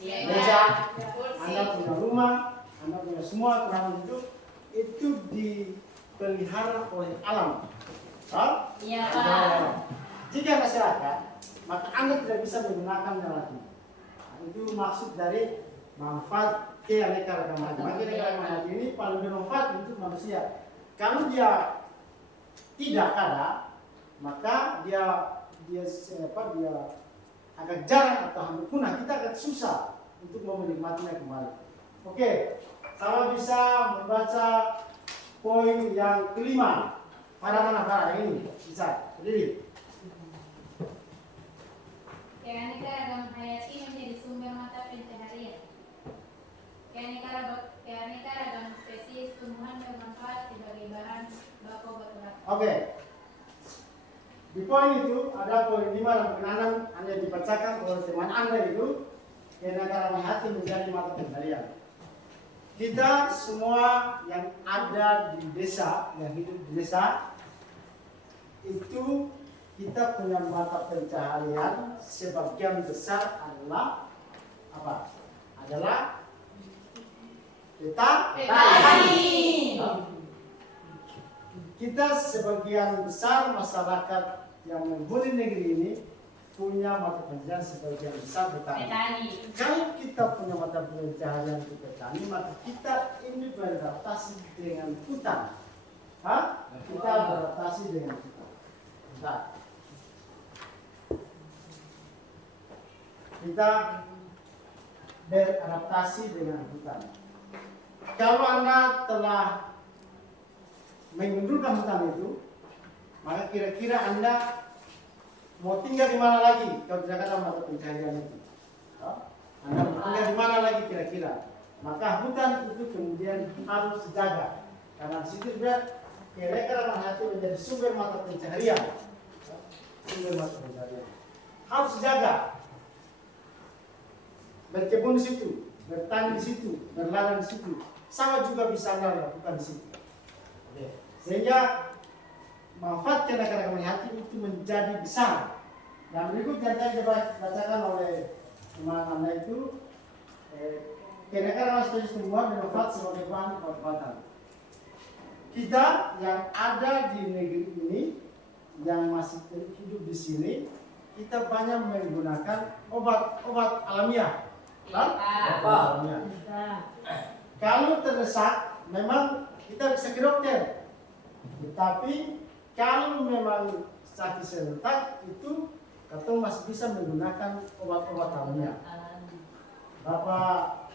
meja, Anda punya rumah, Anda punya semua kurang itu dipelihara oleh alam. Iya Pak. Jika masyarakat, maka Anda tidak bisa menggunakannya lagi. Nah, itu maksud dari manfaat keanekaragaman. Keanekaragaman ini paling bermanfaat untuk manusia. Kalau dia tidak ada, maka dia agak jarang atau hampir punah. Kita akan susah untuk menikmatinya kembali. Oke, saya bisa membaca poin yang kelima. Pada mana Pak ini? Bisa berdiri. Keanekaragaman hayati menjadi sumber mata pencaharian. Keanekaragaman spesies tumbuhan bermanfaat sebagai bahan baku batu bata. Oke, poin itu ada poin 5 dan poin 6 Anda dibacakan oleh teman Anda itu kenakalan hati menjadi mata pencaharian. Kita semua yang ada di desa, yang hidup di desa itu kita punya mata pencaharian sebagian besar adalah apa? Adalah petani. Kita sebagian besar masyarakat yang menghuni negeri ini punya mata pencaharian sebagian besar petani. Kalau kita punya mata pencaharian itu petani, maka kita ini beradaptasi dengan hutan. Kita beradaptasi dengan hutan. Kita beradaptasi dengan hutan. Kalau Anda telah mengundurkan hutan itu, maka kira-kira Anda mau tinggal di mana lagi kalau tidak ada mata pencaharian itu? Anda mau tinggal di mana lagi kira-kira? Maka hutan itu kemudian harus dijaga, karena di situ juga kira-kira hati menjadi sumber mata pencaharian. Sumber mata pencaharian harus dijaga. Berkebun di situ, bertani di situ, berladang di situ, sama juga bisa Anda lakukan di situ. Sehingga manfaat kenakalan hati itu menjadi besar. Yang berikut yang saya bacakan oleh teman Anda itu kenakalan hati semua bermanfaat sebagai bahan pengobatan. Kita yang ada di negeri ini, yang masih hidup di sini, kita banyak menggunakan obat alamiah. Alamiah. Kalau terdesak, memang kita bisa ke dokter. Tetapi kalau memang sakit serentak itu katong masih bisa menggunakan obat-obat alamiah. Bapak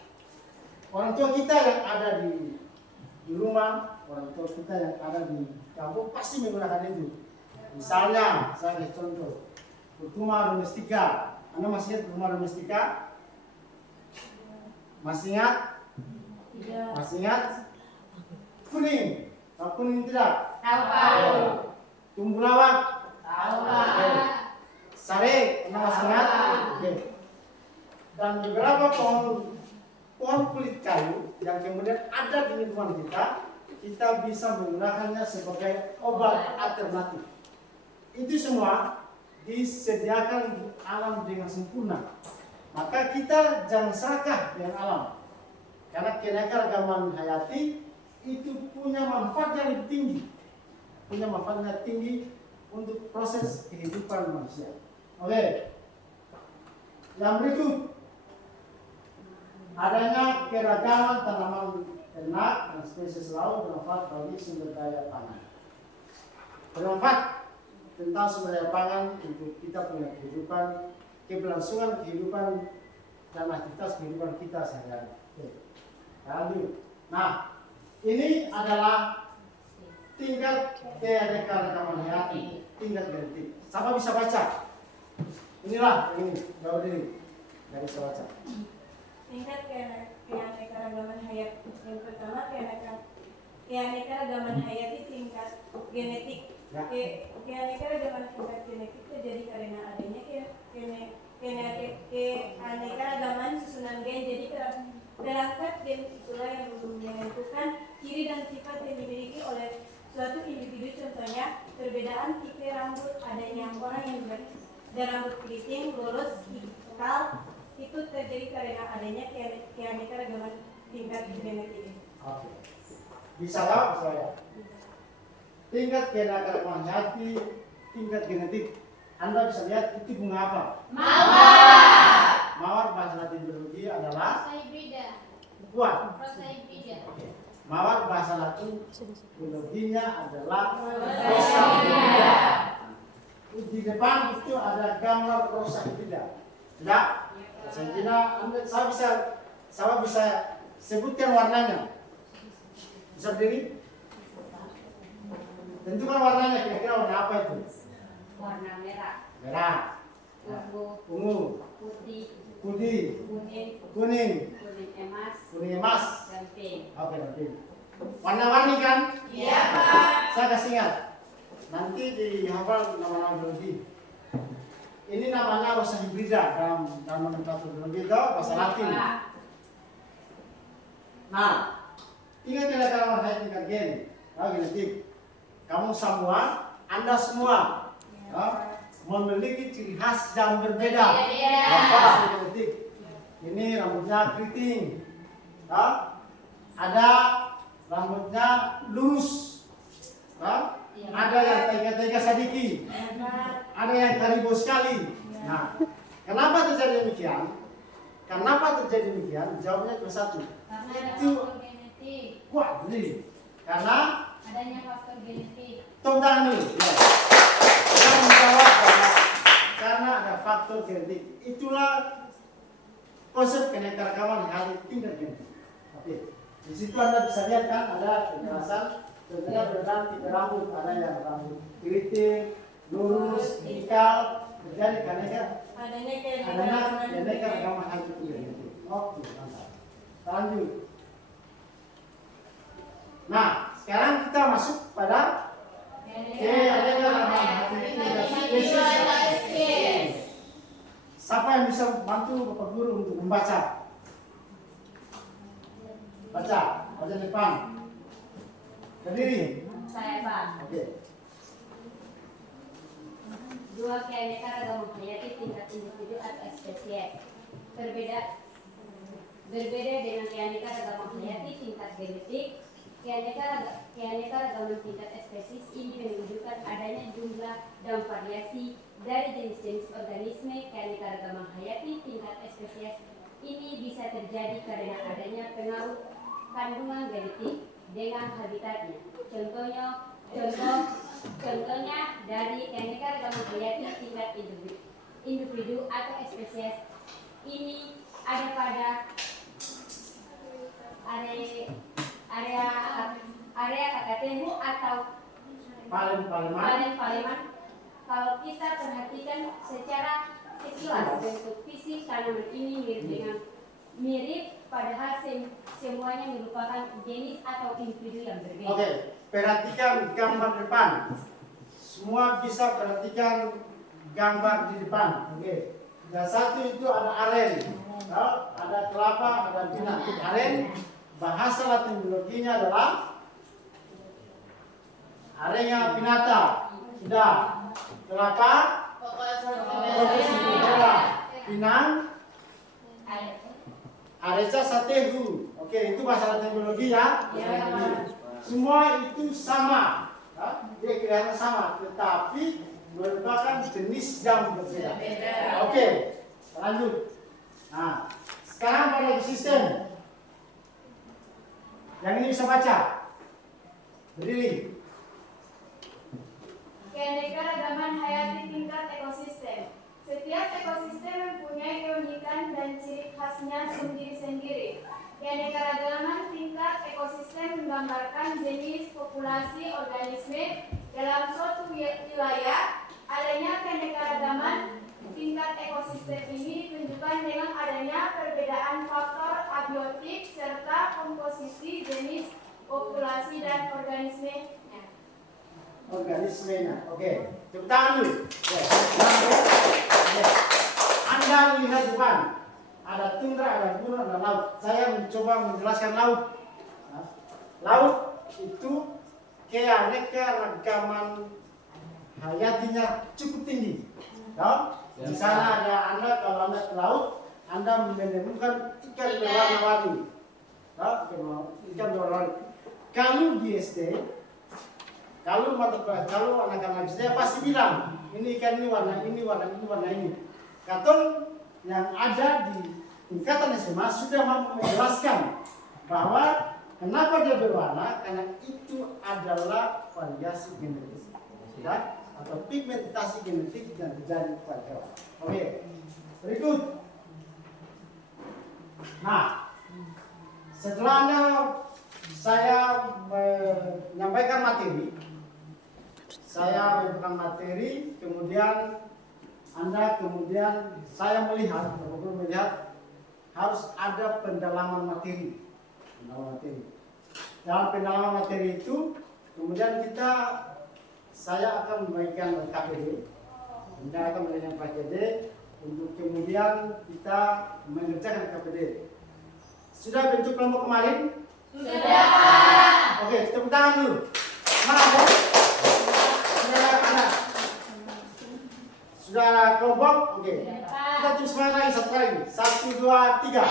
orang tua kita yang ada di rumah, orang tua kita yang ada di kampung pasti menggunakan itu. Misalnya, saya kasih contoh, Curcuma domestica. Anda masih ingat Curcuma domestica? Masih ingat? Masih ingat? Kuning. Tahu kuning tidak? Tahu. Tumbuh-lawak. Tahu. Sare, Anda masih ingat? Dan beberapa pohon kulit kayu yang kemudian ada di lingkungan kita bisa menggunakannya sebagai obat alternatif. Itu semua disediakan di alam dengan sempurna. Maka kita jangan serakah dengan alam. Karena keanekaragaman hayati itu punya manfaat yang lebih tinggi. Punya manfaat yang tinggi untuk proses kehidupan manusia. Oke. Yang berikut, adanya keragaman tanaman ternak dan spesies laut bermanfaat bagi sumber daya pangan. Bermanfaat tentang sumber daya pangan untuk kita punya kehidupan, keberlangsungan kehidupan dan aktivitas kehidupan kita sehari-hari. Lanjut. Nah, ini adalah tingkat keanekaragaman hayati, tingkat genetik. Siapa bisa baca? Inilah ini, jauh diri. Nggak bisa baca. Tingkat keanekaragaman hayati. Yang pertama keanekaragaman hayati tingkat genetik. Ya. Keanekaragaman tingkat genetik terjadi karena adanya keanekaragaman susunan gen. Jadi perangkat gen itulah yang menentukan ciri dan sifat yang dimiliki oleh suatu individu. Contohnya perbedaan tipe rambut, adanya orang yang berambut keriting, lurus, ikal, itu terjadi karena adanya keanekaragaman tingkat genetik. Oke. Bisa jawab saya. Tingkat keanekaragaman hayati, tingkat genetik. Anda bisa lihat itu bunga apa? Mawar. Mawar bahasa Latin biologi adalah Rosa hibrida. buah. Rosa hibrida. Mawar bahasa Latin biologinya adalah Rosa hibrida. Di depan itu ada gambar rosa hibrida. Tidak? Saya kira saya bisa sebutkan warnanya. Bisa berdiri? Tentukan warnanya, kira-kira warna apa itu? Warna merah, Merah, ungu, putih, putih, kuning emas, dan pink. Oke, dan pink. Warna-warni kan? Iya, Pak. Saya kasih ingat. nanti dihafal nama-nama biologi. Ini namanya bahasa hibrida dalam nomenklatur biologi itu bahasa Latin. Nah, ingat kenakalan hayat tingkat gen, genetik. Kamu semua, Anda semua, memiliki ciri khas yang berbeda. Apa genetik? Ini rambutnya keriting, ada rambutnya lurus, ada yang tega-tega sadiki, ada yang karibo sekali. Nah, kenapa terjadi demikian? Kenapa terjadi demikian? Jawabnya cuma satu. Karena ada Itu faktor genetik. kuat, jadi karena Adanya faktor genetik. tepuk tangan dulu. Ya. Yang menjawab karena ada faktor genetik. Itulah konsep keanekaragaman hari tingkat genetik. Oke. Di situ Anda bisa lihat kan ada kejelasan. Contohnya berbeda tipe rambut, ada yang rambut keriting, lurus, ikal, terjadi Adanya keanekaragaman hari tingkat genetik. Oke, mantap. Lanjut. Nah, sekarang kita masuk pada spesies. Siapa yang bisa bantu Bapak Guru untuk membaca? Baca depan. Berdiri. Saya Pak. Oke. 2. Keanekaragaman hayati tingkat individu atau spesies. Berbeda dengan keanekaragaman hayati tingkat genetik, keanekaragaman tingkat spesies ini menunjukkan adanya jumlah dan variasi dari jenis-jenis organisme. Keanekaragaman hayati tingkat spesies ini bisa terjadi karena adanya pengaruh kandungan genetik dengan habitatnya. Contohnya dari keanekaragaman hayati tingkat individu atau spesies ini ada pada area KKTU atau Paleman. Kalau kita perhatikan secara sekilas bentuk fisik tanaman ini mirip padahal semuanya merupakan jenis atau individu yang berbeda. Oke, perhatikan gambar depan. Semua bisa perhatikan gambar di depan. Oke. Yang satu itu ada aren, ada kelapa, ada pinang. Aren bahasa Latin biologinya adalah Arenya pinnata. Sudah. Kelapa, pinang, Areca satehu. Oke, itu bahasa Latin biologi ya. Semua itu sama. Dia kelihatan sama, tetapi merupakan jenis yang berbeda. Oke, lanjut. Nah, sekarang pada sistem. Yang ini bisa baca. Berdiri. Keanekaragaman hayati tingkat ekosistem. Setiap ekosistem mempunyai keunikan dan ciri khasnya sendiri-sendiri. Keanekaragaman tingkat ekosistem menggambarkan jenis populasi organisme dalam suatu wilayah. Adanya keanekaragaman tingkat ekosistem ini ditunjukkan dengan adanya perbedaan faktor abiotik serta komposisi jenis populasi dan organismenya. Oke, tepuk tangan dulu. Anda lihat depan, ada tundra, ada gunung, ada laut. Saya mencoba menjelaskan laut. Laut itu keanekaragaman hayatinya cukup tinggi. Di sana ada Anda, kalau Anda ke laut, Anda menemukan ikan berwarna-warni. Ikan berwarna-warni. Kalau di SD, kalau anak-anak saya pasti bilang ini ikan ini warna ini, warna ini, warna ini. Katong yang ada di tingkatan SMA sudah mampu menjelaskan bahwa kenapa dia berwarna, karena itu adalah variasi genetik, ya? Atau pigmentasi genetik yang terjadi pada hewan. Oke, berikut. Nah, setelah saya menyampaikan materi, kemudian saya melihat harus ada pendalaman materi. Dalam pendalaman materi itu, kemudian kita saya akan membagikan KPD. Anda akan membagikan KPD untuk kemudian kita mengerjakan KPD. Sudah bentuk kelompok kemarin? Sudah. Oke, tepuk tangan dulu. Mana ada? Sudah ada. Sudah kelompok? Oke. Kita terus main lagi satu kali. 1, 2, 3.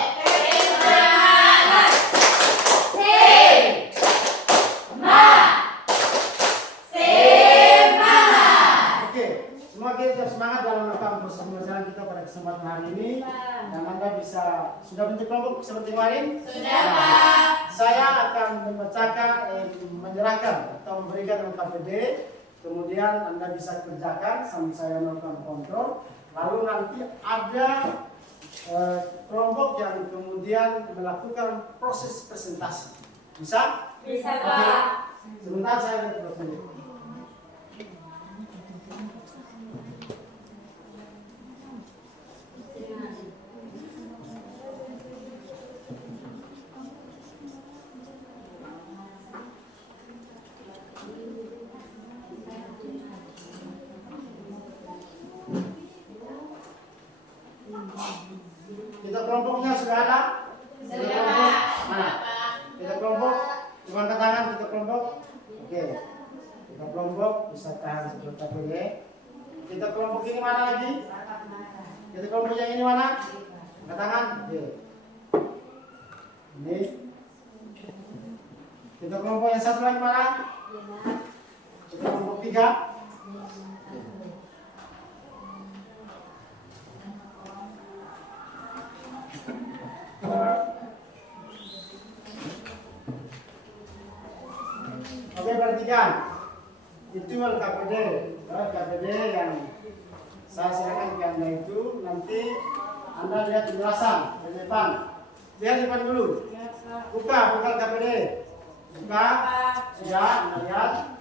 Oke, semua kita semangat dalam melakukan proses pembelajaran kita pada kesempatan hari ini. Dan Anda bisa sudah bentuk kelompok seperti kemarin? Sudah, Pak. Saya akan menyerahkan atau memberikan KPD. Kemudian Anda bisa kerjakan sambil saya melakukan kontrol. Lalu nanti ada kelompok yang kemudian melakukan proses presentasi. Bisa? Bisa, Oke. Pak. Sebentar saya lihat dulu. Kita kelompoknya sudah ada? Kita kelompok mana? Kita kelompok, coba angkat tangan kita kelompok. Oke. Kita kelompok bisa tahan seperti KPD. Kita kelompok ini mana lagi? Kita kelompok yang ini mana? Angkat tangan. Oke. Ini. Kita kelompok yang satu lagi mana? Kita kelompok 3. Oke, perhatikan. Itu KPD. KPD yang saya serahkan ke Anda itu nanti Anda lihat penjelasan di depan. Lihat di depan dulu. Buka KPD. Buka. Sudah, Anda lihat.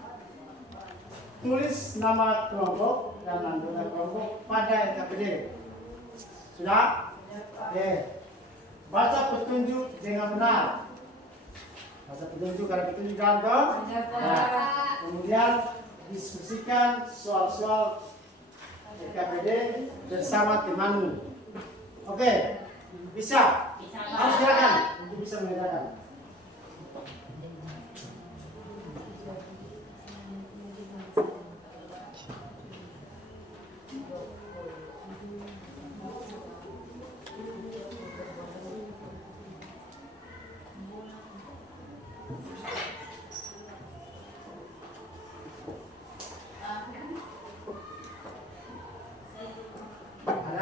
Tulis nama kelompok dan anggota kelompok pada KPD. Sudah? Oke. Baca petunjuk dengan benar. Baca petunjuk, ada petunjuk kantor. Nah, kemudian diskusikan soal-soal KPD bersama temanmu. Oke, bisa? Harus silakan untuk bisa mengerjakan.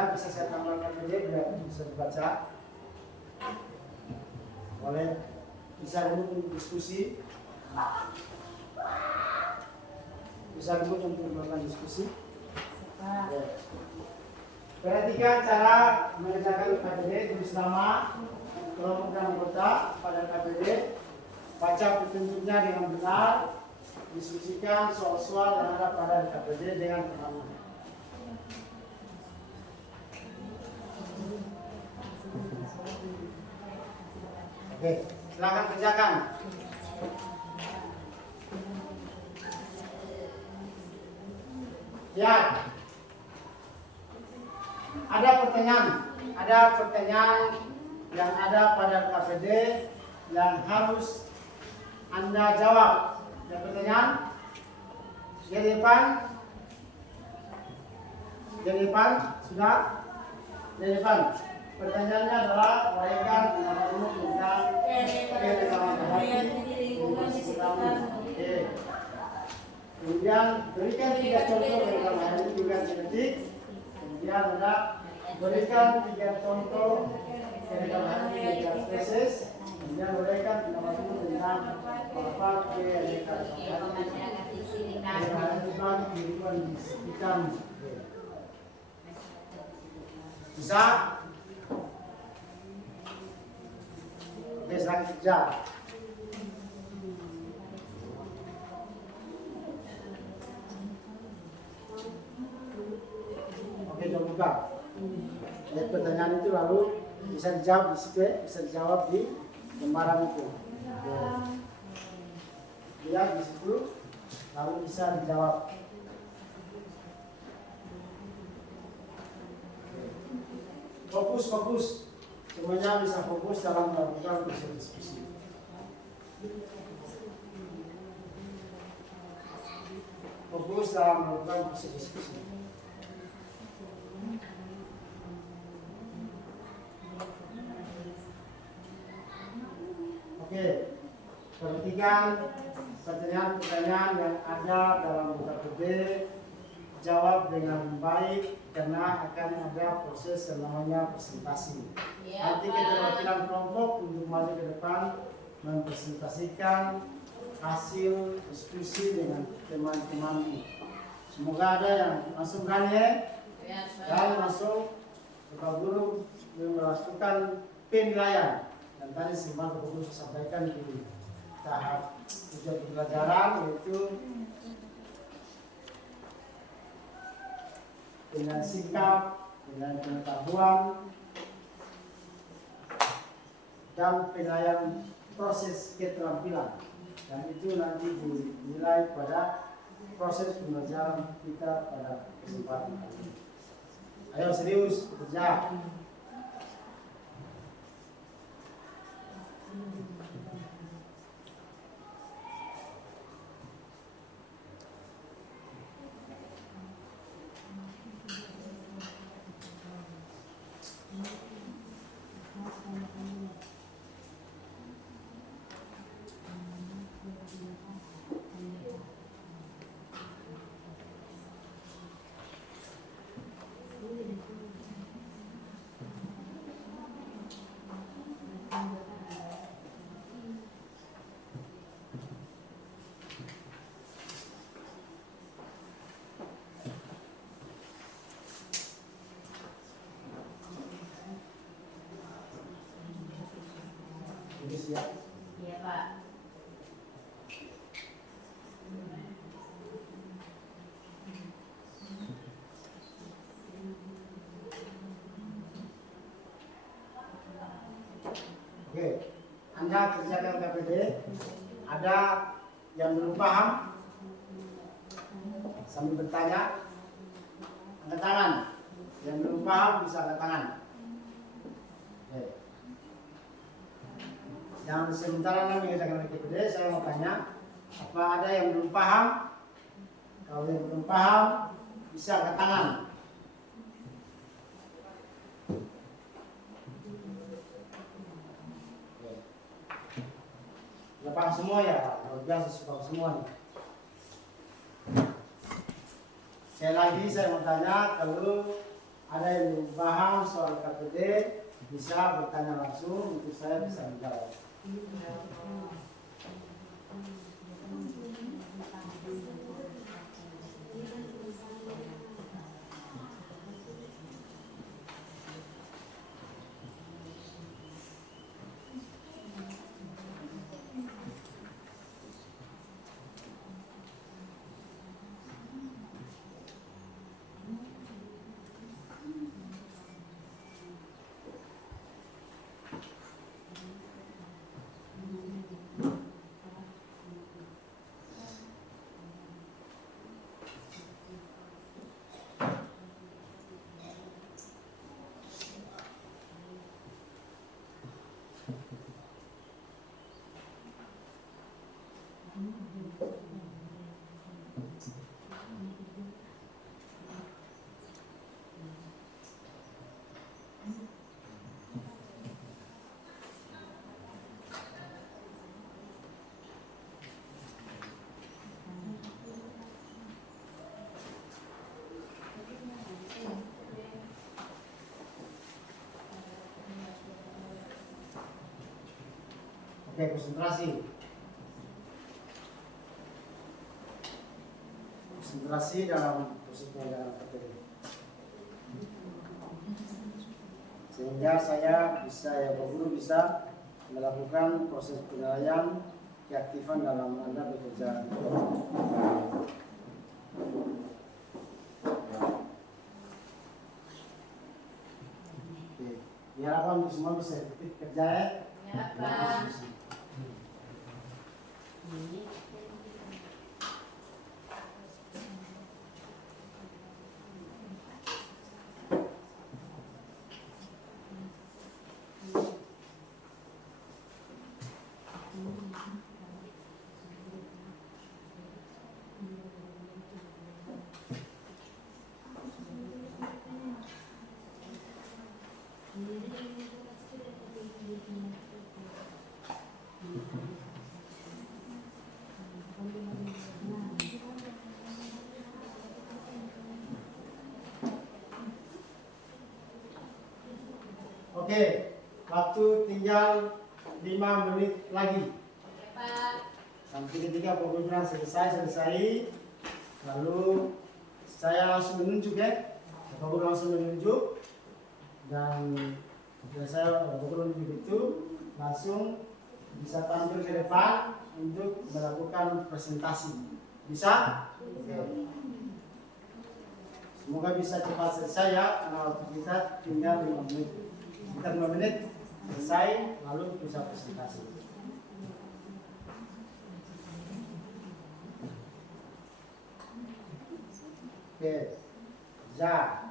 Bisa saya tambahkan KPD biar bisa dibaca. Boleh bisa untuk diskusi. Bisa untuk melakukan diskusi. Perhatikan cara mengerjakan KPD, tulis nama kelompok dan anggota pada KPD. Baca petunjuknya dengan benar. Diskusikan soal-soal yang ada pada KPD dengan teman. Oke, silakan kerjakan. Ya, ada pertanyaan yang ada pada KPD yang harus Anda jawab. Ada pertanyaan? Di depan, sudah? Di depan. Pertanyaannya adalah uraikan nama umum tentang keragaman hayati. Kemudian berikan 3 contoh keragaman hayati 3 detik. Kemudian ada berikan 3 contoh keragaman hayati 3 spesies. Kemudian uraikan nama umum tentang apa keragaman hayati bagi kehidupan di sekitarmu. Bisa? Oke, sekarang kerja. Oke, coba buka. Lihat pertanyaan itu lalu bisa dijawab di situ, bisa dijawab di lembaran itu. Lihat di situ. lalu bisa dijawab. Fokus, semuanya bisa fokus dalam melakukan proses diskusi. Fokus dalam melakukan proses diskusi. Oke, perhatikan pertanyaan-pertanyaan yang ada dalam buku B, jawab dengan baik karena akan ada proses yang namanya presentasi. Nanti keterwakilan kelompok untuk maju ke depan mempresentasikan hasil diskusi dengan teman-teman. Semoga ada yang langsung berani dan langsung Bapak Guru melakukan penilaian. Dan tadi semua Bapak Guru sampaikan di tahap tujuan pembelajaran, yaitu dengan sikap, dengan pengetahuan, dan penilaian proses keterampilan. Dan itu nanti dinilai pada proses pembelajaran kita pada kesempatan kali ini. Ayo serius, kerja. Siap. Iya, Pak. Oke, Anda kerjakan KPD. Ada yang belum paham? Sambil bertanya, angkat tangan. Yang belum paham bisa angkat tangan. Oke. Yang sementara Anda mengerjakan KPD, saya mau tanya, apa ada yang belum paham? Kalau yang belum paham, bisa angkat tangan. Sudah paham semua ya? Kalau biasa sudah semua nih. Sekali lagi saya mau tanya, kalau ada yang belum paham soal KPD, bisa bertanya langsung untuk saya bisa menjawab. Oke, konsentrasi. Konsentrasi dalam proses pembelajaran KPD. Sehingga saya bisa, ya Bapak Guru bisa melakukan proses penilaian keaktifan dalam Anda bekerja. Oke, diharapkan semua bisa efektif kerja ya. Ya, Pak. Oke, waktu tinggal 5 menit lagi. Pak. Sampai ketika pembimbingan selesai. Lalu saya langsung menunjuk ya. Bapak Guru langsung menunjuk. Dan saya Bapak Guru menunjuk itu langsung bisa tampil ke depan untuk melakukan presentasi. Bisa? Oke. Semoga bisa cepat selesai ya, karena waktu kita tinggal 5 menit. Sekitar 5 menit selesai, lalu bisa presentasi. Oke, ja.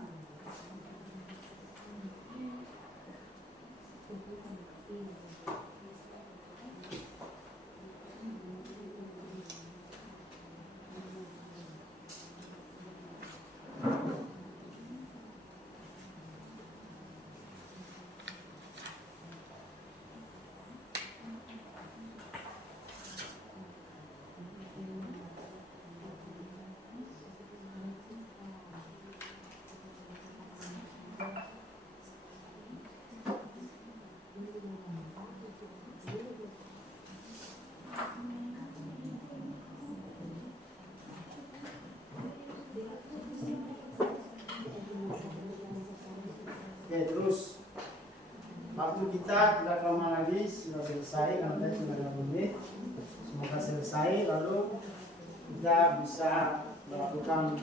Oke, terus waktu kita tidak lama lagi sudah selesai, karena tadi sudah 5 menit. Semoga selesai, lalu kita bisa melakukan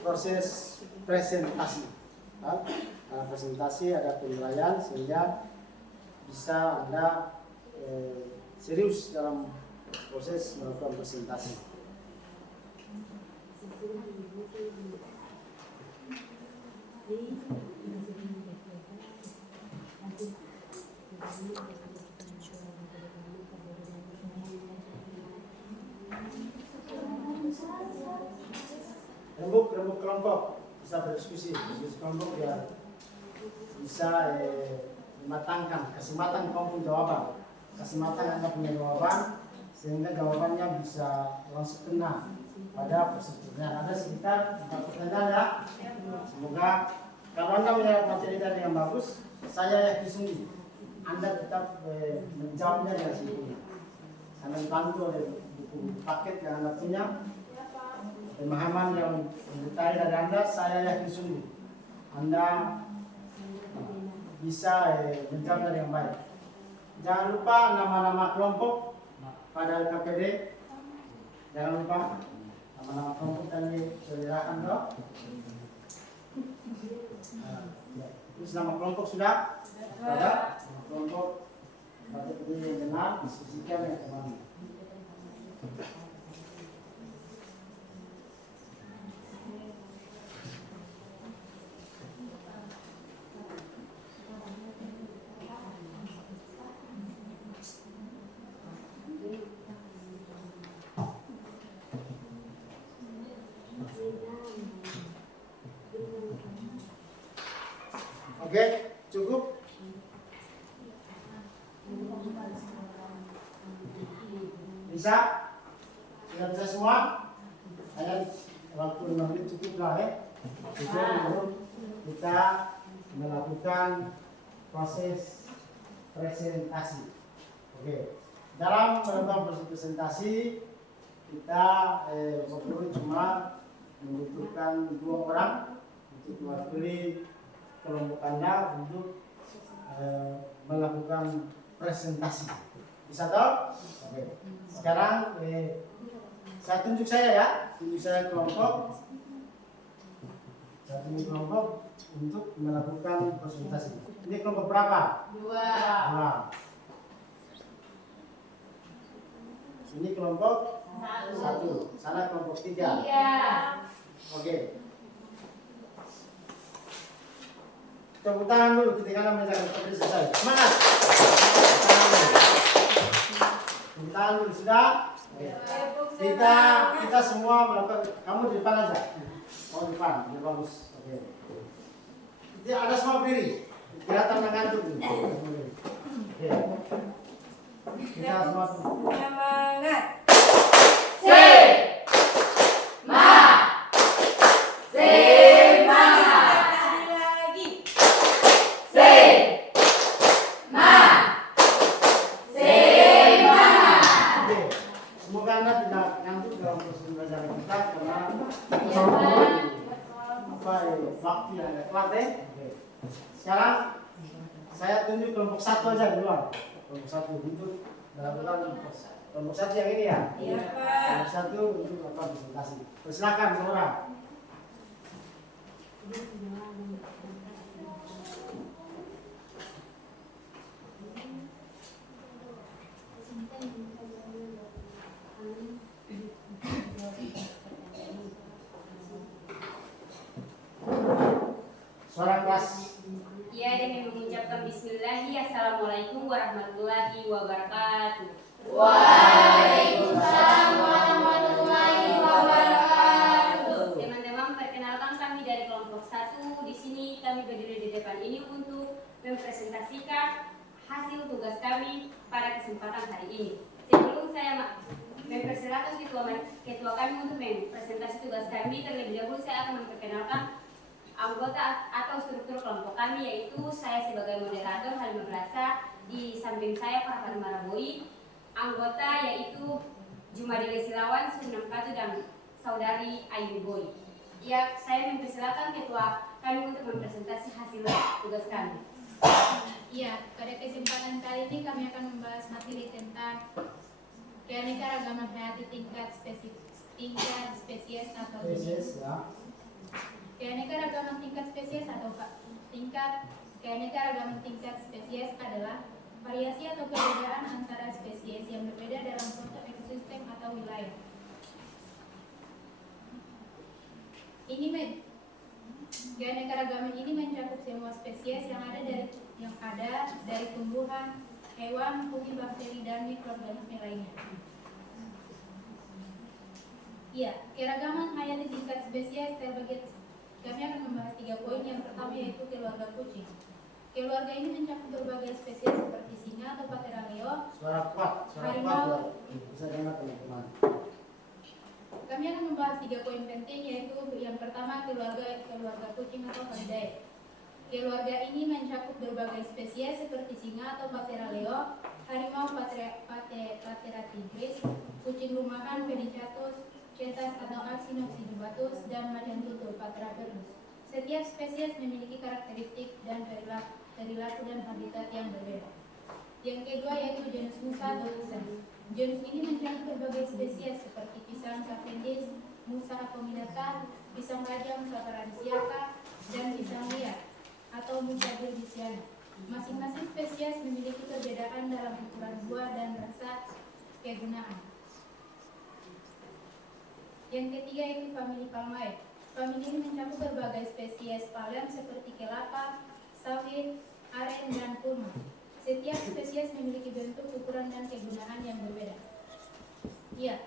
proses presentasi. Karena presentasi ada penilaian sehingga bisa Anda serius dalam proses melakukan presentasi. Rembuk kelompok bisa berdiskusi kelompok biar bisa mematangkan, kasih matang kelompok jawaban, kasih matang Anda punya jawaban sehingga jawabannya bisa langsung kena pada proses pertanyaan. Ada sekitar 4 pertanyaan ya. Semoga kalau Anda punya materi tadi yang bagus, saya yakin sungguh Anda tetap menjawabnya dengan sempurna. Anda dibantu oleh buku paket yang Anda punya, pemahaman yang detail dari Anda, saya yakin sungguh Anda bisa menjawabnya dengan baik. Jangan lupa nama-nama kelompok pada LKPD. Jangan lupa nama-nama kelompok tadi serahkan dong. Terus nama kelompok sudah? Ada? Nama kelompok baca peduli yang benar, diskusikan yang kemana. Oke, cukup. Bisa? Sudah bisa semua? Hanya waktu 5 menit cukup lah ya. Baru kita melakukan proses presentasi. Oke. Dalam melakukan proses presentasi kita perlu cuma membutuhkan 2 orang untuk mewakili kelompok Anda untuk melakukan presentasi. Bisa toh? Oke. Sekarang saya tunjuk saya ya, tunjuk saya kelompok. Saya tunjuk kelompok untuk melakukan presentasi. Ini kelompok berapa? 2. Ini kelompok 1. Sana kelompok 3. Oke. Tepuk tangan dulu ketika Anda mengerjakan seperti selesai. Semangat. Tepuk tangan dulu sudah. Kita semua melakukan. Kamu di depan aja. Oh di depan, biar bagus. Oke. Jadi ada semua berdiri. Kelihatan mengantuk nih. Oke. Kita semua Semangat. kuat ya? Oke. Sekarang saya tunjuk kelompok 1 aja duluan. Kelompok 1 untuk melakukan kelompok 1 yang ini ya? Iya, Pak. Kelompok 1 untuk melakukan presentasi. Silakan semua. Suara keras. Ya, dengan mengucapkan bismillahi, assalamualaikum warahmatullahi wabarakatuh. Waalaikumsalam warahmatullahi wabarakatuh. Teman-teman, perkenalkan kami dari kelompok 1. Di sini kami berdiri di depan ini untuk mempresentasikan hasil tugas kami pada kesempatan hari ini. Sebelum saya mempersilakan ketua kami untuk mempresentasi tugas kami, terlebih dahulu saya akan memperkenalkan anggota atau struktur kelompok kami, yaitu saya sebagai moderator Halimah Brasa, di samping saya Farhan Maraboi, anggota yaitu Jumadile Silawan, Sunan Katu, dan saudari Ayu Boy. Ya, saya mempersilakan ketua kami untuk mempresentasi hasil tugas kami. Iya, pada kesempatan kali ini kami akan membahas materi tentang keanekaragaman hayati tingkat spesies atau Spesies ya. keanekaragaman tingkat spesies atau tingkat keanekaragaman tingkat spesies adalah variasi atau perbedaan antara spesies yang berbeda dalam suatu ekosistem atau wilayah. Keanekaragaman ini mencakup semua spesies yang ada dari tumbuhan, hewan, fungi, bakteri, dan mikroorganisme lainnya. Iya, keragaman hayati tingkat spesies terbagi. Kami akan membahas 3 poin. Yang pertama yaitu keluarga kucing. Keluarga ini mencakup berbagai spesies seperti singa atau Panthera leo, Suara kuat harimau. bisa dengar teman-teman. Kami akan membahas 3 poin penting, yaitu yang pertama keluarga kucing atau Felidae. Keluarga ini mencakup berbagai spesies seperti singa atau Panthera leo, harimau Panthera tigris, kucing rumahan Pedicatus, cetas atau Axinoxydobatus, dan macan tutul Panthera perdus. Setiap spesies memiliki karakteristik dan perilaku dan habitat yang berbeda. Yang kedua yaitu genus Musa atau pisang. Genus ini mencakup berbagai spesies seperti pisang cavendish, Musa acuminata, pisang raja Musa paradisiaca, dan pisang liar atau Musa dirgisiana. Masing-masing spesies memiliki perbedaan dalam ukuran buah dan rasa kegunaan. Yang ketiga yaitu famili Palmae. Famili ini mencakup berbagai spesies palem seperti kelapa, sawit, aren, dan kurma. Setiap spesies memiliki bentuk, ukuran, dan kegunaan yang berbeda. Iya,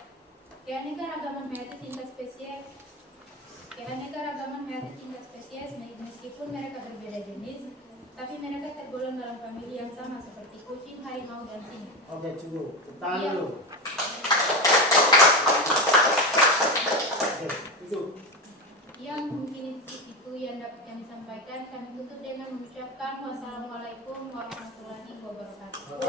keanekaragaman hayati tingkat spesies. Keanekaragaman hayati tingkat spesies meskipun mereka berbeda jenis, tapi mereka tergolong dalam famili yang sama seperti kucing, harimau, dan singa. Oke, cukup. Tahan Iya. dulu. Oke, tutup. Yang mungkin itu yang dapat kami sampaikan. Kami tutup dengan mengucapkan wassalamualaikum warahmatullahi wabarakatuh.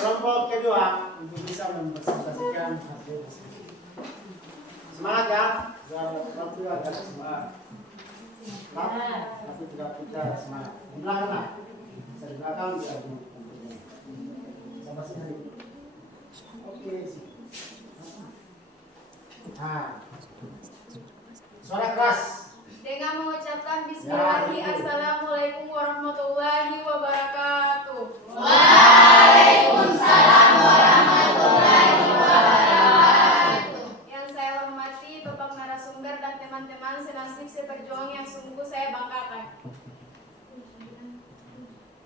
Kelompok kedua untuk bisa mempresentasikan hasil diskusi. Semangat ya, biar waktu agak semangat. Tapi tidak kita semangat. Di belakang lah, bisa di belakang bisa di tentunya. Sama sini. Oke. Nah, suara keras. Dengan mengucapkan bismillahi, assalamualaikum warahmatullahi wabarakatuh. Waalaikumsalam warahmatullahi wabarakatuh. Yang saya hormati Bapak narasumber dan teman-teman senasib seperjuangan yang sungguh saya banggakan.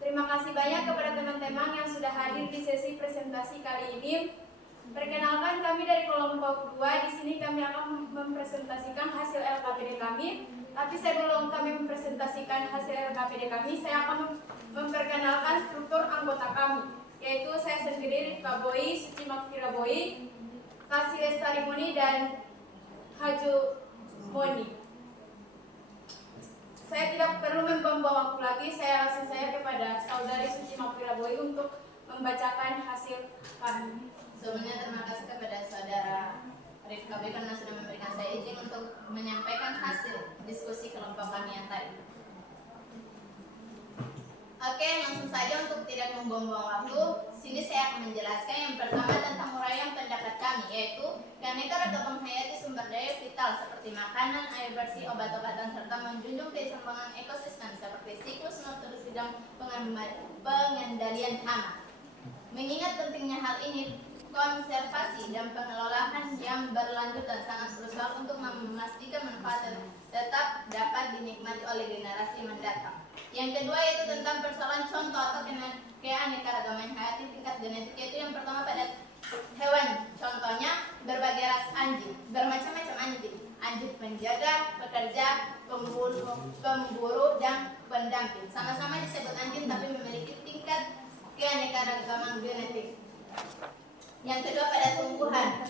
Terima kasih banyak kepada teman-teman yang sudah hadir di sesi presentasi kali ini. Perkenalkan, kami dari kelompok 2. Di sini kami akan mempresentasikan hasil LKPD kami. Tapi sebelum kami mempresentasikan hasil LKPD kami, saya akan memperkenalkan struktur anggota kami, yaitu saya sendiri Rifka Boy, Suci Makfira Boy, Kasih Lestari Moni, dan Haju Moni. Saya tidak perlu membawa waktu lagi, saya langsung kepada saudari Suci Makfira Boy untuk membacakan hasil kami. Sebelumnya terima kasih kepada saudara RIFKB karena sudah memberikan saya izin untuk menyampaikan hasil diskusi kelompok kami yang tadi. Oke, langsung saja untuk tidak membuang-buang waktu, sini saya akan menjelaskan yang pertama tentang uraian pendapat kami, yaitu keanekaragaman hayati sumber daya vital seperti makanan, air bersih, obat-obatan, serta menjunjung keseimbangan ekosistem seperti siklus nutrisi dan pengendalian hama. Mengingat pentingnya hal ini, konservasi dan pengelolaan yang berlanjutan sangat krusial untuk memastikan manfaat tetap dapat dinikmati oleh generasi mendatang. Yang kedua yaitu tentang persoalan contoh atau keanekaragaman hayati tingkat genetik, yaitu yang pertama pada hewan. Contohnya berbagai ras anjing, bermacam-macam anjing, anjing penjaga, pekerja, pemburu, dan pendamping. Sama-sama disebut anjing tapi memiliki tingkat keanekaragaman genetik. Yang kedua pada tumbuhan,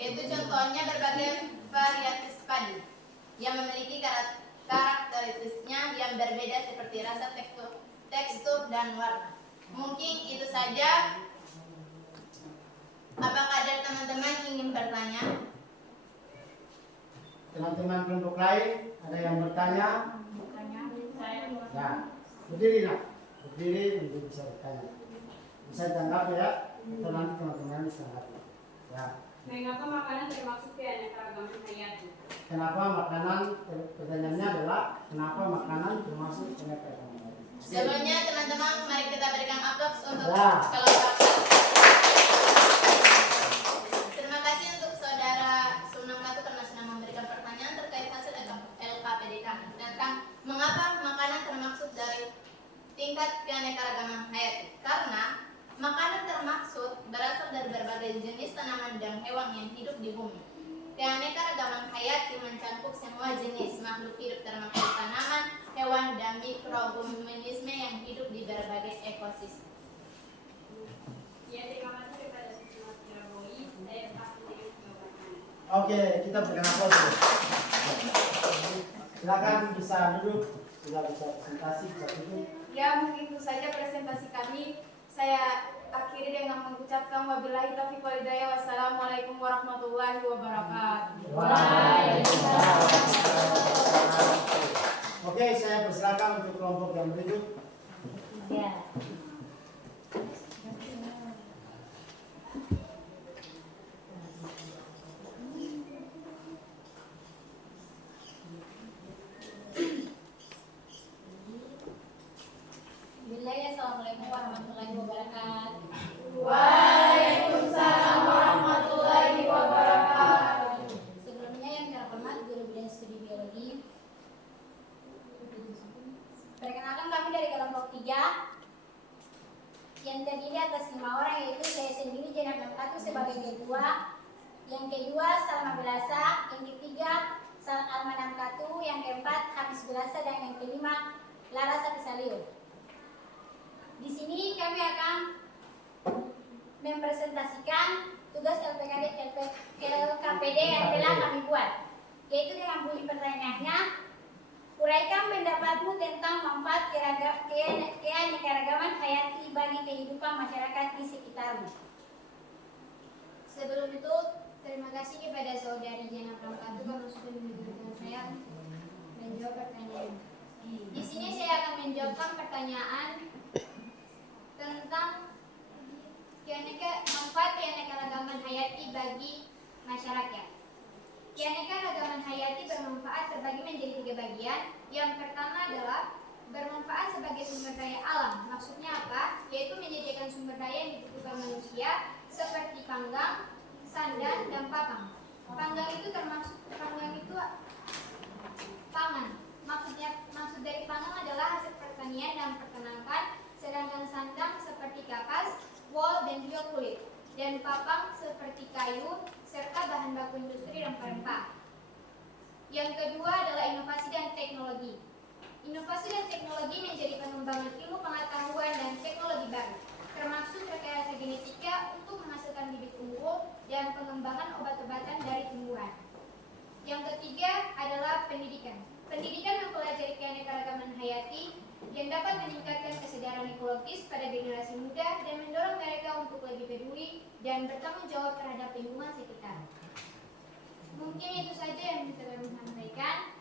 yaitu contohnya berbagai varietas padi yang memiliki karakteristiknya yang berbeda seperti rasa, tekstur, dan warna. Mungkin itu saja. Apakah ada teman-teman ingin bertanya? Teman-teman kelompok lain ada yang bertanya? Ya, berdiri nak, berdiri untuk bisa bertanya. Bisa tanggapi ya, atau nanti teman-teman bisa tanggapi. Ya. Mengapa makanan termasuk keanekaragaman hayati? Kenapa makanan? Pertanyaannya adalah kenapa makanan termasuk keanekaragaman hayati? Sebelumnya teman-teman, mari kita berikan aplaus untuk Ya. kelompok. Terima kasih untuk saudara Sunam Katu karena sudah memberikan pertanyaan terkait hasil LKPD kami tentang mengapa makanan termaksud dari tingkat keanekaragaman hayati. Karena makanan termaksud berasal dari berbagai jenis tanaman dan hewan yang hidup di bumi. Keanekaragaman hayati mencakup semua jenis makhluk hidup termasuk tanaman, hewan, dan mikroorganisme yang hidup di berbagai ekosistem. Ya, terima kasih kepada Mas Kiraboy. Saya pasti dengan jawabannya. Oke, kita berikan aplaus dulu. Silakan bisa duduk, sudah bisa presentasi, bisa duduk. Ya, mungkin itu saja presentasi kami. Saya akhiri dengan mengucapkan wabillahi taufiq wal hidayah. Wassalamualaikum warahmatullahi wabarakatuh. Waalaikumsalam. Oke, saya persilakan untuk kelompok yang berikut. Ya. Assalamualaikum warahmatullahi wabarakatuh. Waalaikumsalam warahmatullahi wabarakatuh. Sebelumnya yang terhormat guru bidang studi biologi. Perkenalkan kami dari kelompok 3 yang terdiri atas 5 orang, yaitu saya sendiri Jenab Namkatu sebagai ketua, yang kedua Salma Belasa, yang ketiga Alma Namkatu, yang keempat Hamis Belasa, dan yang kelima Lara Sapisalio. Di sini kami akan mempresentasikan tugas LKPD yang telah kami buat, yaitu dengan bunyi pertanyaannya, uraikan pendapatmu tentang manfaat keanekaragaman hayati bagi kehidupan masyarakat di sekitarmu. Sebelum itu, terima kasih kepada saudari Jana Pramkatu karena sudah memberikan saya menjawab pertanyaan. Di sini saya akan menjawabkan pertanyaan tentang manfaat keanekaragaman hayati bagi masyarakat. Keanekaragaman hayati bermanfaat terbagi menjadi 3 bagian. Yang pertama adalah bermanfaat sebagai sumber daya alam. Maksudnya apa? Yaitu menyediakan sumber daya yang dibutuhkan manusia seperti panggang, sandan, dan papang. Panggang itu pangan. Maksud dari pangan adalah hasil pertanian dan peternakan, sedangkan sandang seperti kapas, wol, dan juga kulit, dan papang seperti kayu serta bahan baku industri rempah-rempah. Yang kedua adalah inovasi dan teknologi. Inovasi dan teknologi menjadi pengembangan ilmu pengetahuan dan teknologi baru, termasuk rekayasa genetika untuk menghasilkan bibit unggul dan pengembangan obat-obatan dari tumbuhan. Yang ketiga adalah pendidikan. Pendidikan mempelajari keanekaragaman hayati yang dapat meningkatkan kesadaran ekologis pada generasi muda dan mendorong mereka untuk lebih peduli dan bertanggung jawab terhadap lingkungan sekitar. Mungkin itu saja yang bisa kami sampaikan.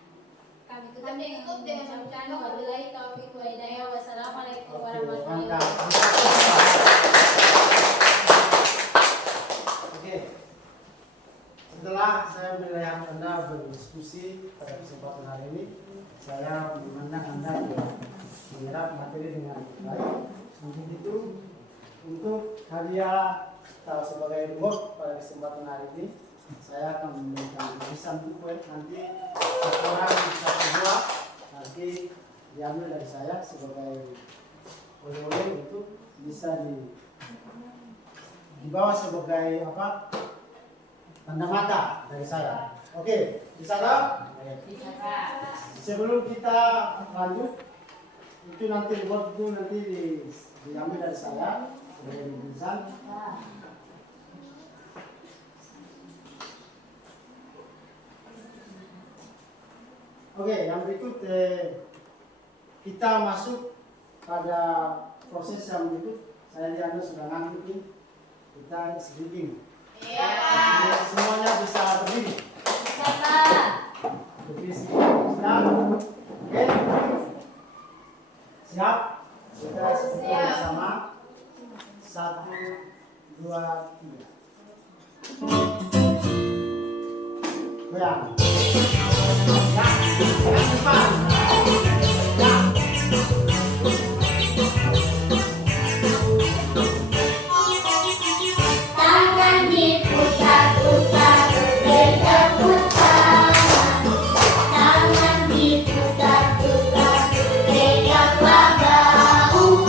Kami tutup Kami dengan tutup dengan mengucapkan mengucapkan wabillahi taufiq wal hidayah. Wassalamualaikum Oke, warahmatullahi mantap. Oke. Setelah saya melihat Anda berdiskusi pada kesempatan hari ini, saya memandang Anda yang menyerap materi dengan baik. Untuk itu, untuk hadiah atau sebagai reward pada kesempatan hari ini, saya akan memberikan tulisan buku nanti satu orang bisa buah, nanti diambil dari saya sebagai oleh-oleh untuk bisa dibawa sebagai apa, tanda mata dari saya. Oke, bisa tak? Sebelum kita lanjut, itu nanti reward itu nanti diambil dari saya sebagai tulisan. Oke, yang berikut kita masuk pada proses yang berikut. Saya lihat Anda sudah ngantuk nih. Kita speaking. Iya. Semuanya bisa berdiri. Bisa Pak. Berdiri sedang. Oke. Siap? Kita speaking bersama. 1, 2, 3. Goyang. Tangan diputar-putar, berputar. Tangan diputar-putar, peganglah bahu.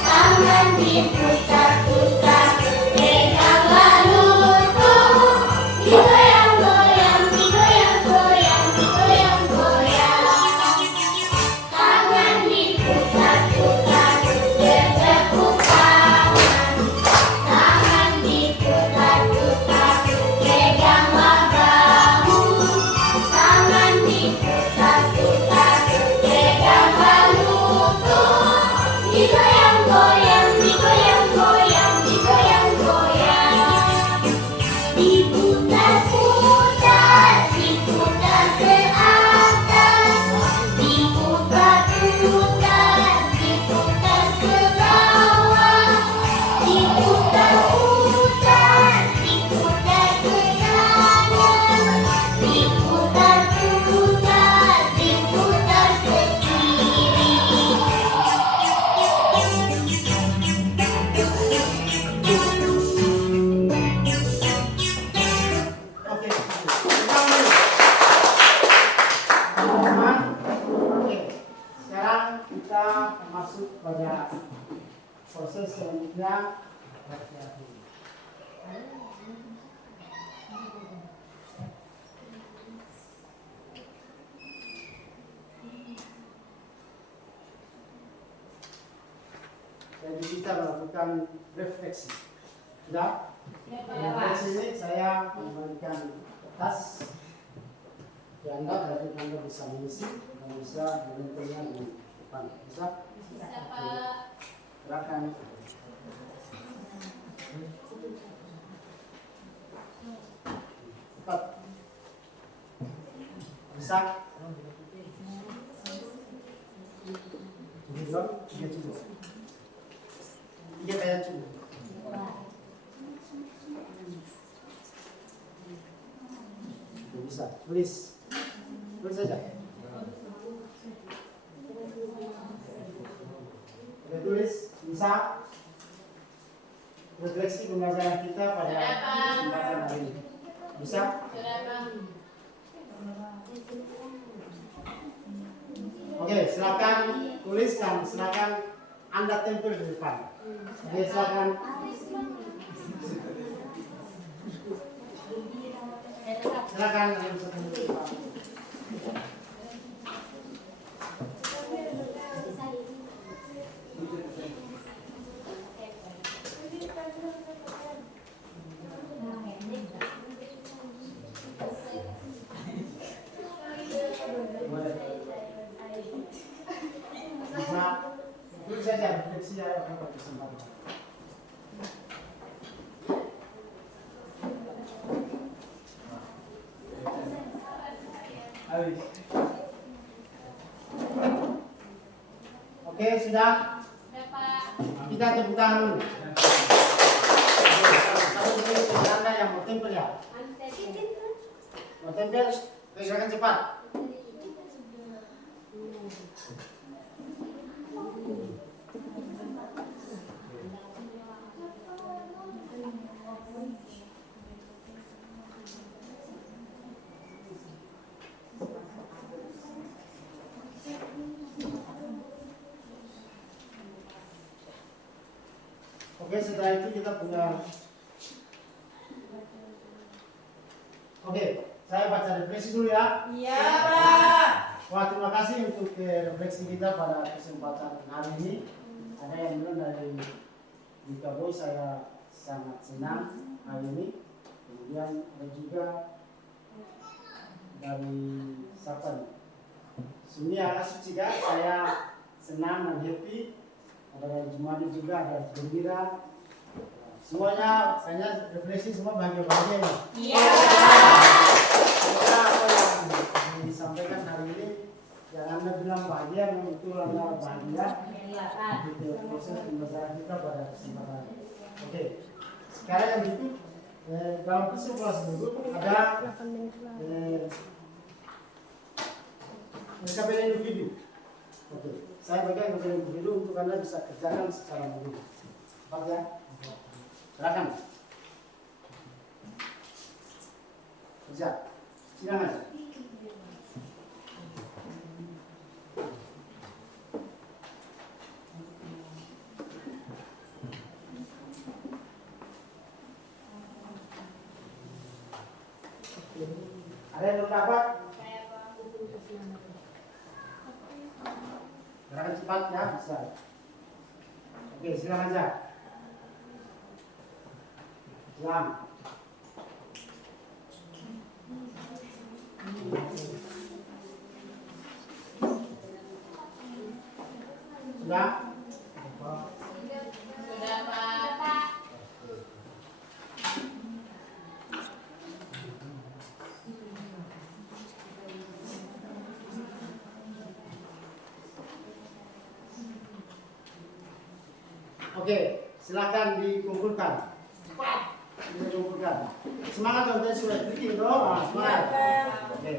Tangan diputar-putar, peganglah lutut. Digoyang-goyang, digoyang-goyang, digoyang-goyang. Tangan diputar-putar, bertepuk tangan. Tangan diputar-putar, peganglah bahu. Tangan diputar-putar, peganglah lutut. Digoyang-goyang, digoyang-goyang, digoyang-goyang. Diputar-putar, diputar ke atas. Diputar-putar, diputar ke bawah. Diputar-putar, diputar ke kanan. Diputar-putar, diputar ke kiri. Oke. Teman-teman, oke. Sekarang kita masuk pada proses selanjutnya. Jadi kita melakukan refleksi. Sudah? Refleksi ini saya memberikan kertas. Anda dari Anda bisa mengisi dan bisa menentunya di depan. Bisa? Bisa Pak. Silakan. Cepat. Bisa? Cukup, tiga cukup. Tiga kayak cukup. Bisa. Tulis. Tulis saja. Sudah tulis? Bisa? Refleksi pembelajaran kita pada kesempatan hari ini. Bisa? Sudah Bang. Oke, silakan tulis dan silakan Anda tempel di depan. Oke, silakan. Silakan Anda bisa tempel di depan. Bisa tulis saja refleksi ya pada kesempatan. sudah? Dapat. Kita tepuk tangan dulu. Satu dulu Anda yang mau tempel ya. Mau tempel, gerakan cepat. Oke, setelah itu kita punya. Oke, saya baca refleksi dulu ya. Iya, Pak. Wah, terima kasih untuk refleksi kita pada kesempatan hari ini. Ada yang bilang dari Dika Boy, saya sangat senang hari ini. Kemudian ada juga dari siapa nih? Sumia Sucika, saya senang dan happy. Ada dari Jumadi juga, ada gembira. Semuanya kayaknya refleksi semua bahagia-bahagia ya. Iya. Semoga apa yang disampaikan hari ini yang Anda bilang bahagia, memang betul Anda bahagia. Itu proses pembelajaran kita pada kesempatan ini. Oke, sekarang yang berikut dalam kelas berikut ada LKPD individu. Oke, saya bagian LKPD individu untuk Anda bisa kerjakan secara mandiri. Cepat ya. Silakan. Bisa. Silakan. Ada yang belum dapat? Gerakan cepat ya, bisa. Oke, silakan aja. Silakan. Sudah? Sudah, Pak. Oke, silakan dikumpulkan. Dikumpulkan. Semangat teman-teman sudah bikin toh? Semangat. Oke.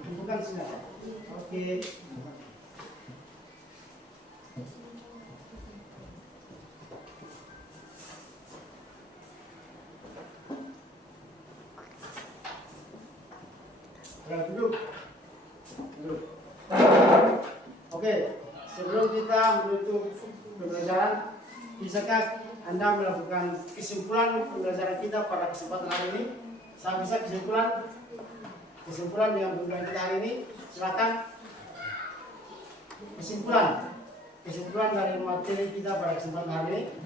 Dikumpulkan silakan. Oke. Ya, duduk. Duduk. Oke, sebelum kita menutup pembelajaran, bisakah Anda melakukan kesimpulan pembelajaran kita pada kesempatan hari ini? Saya bisa kesimpulan yang pembelajaran kita hari ini. Silakan. Kesimpulan dari materi kita pada kesempatan hari ini.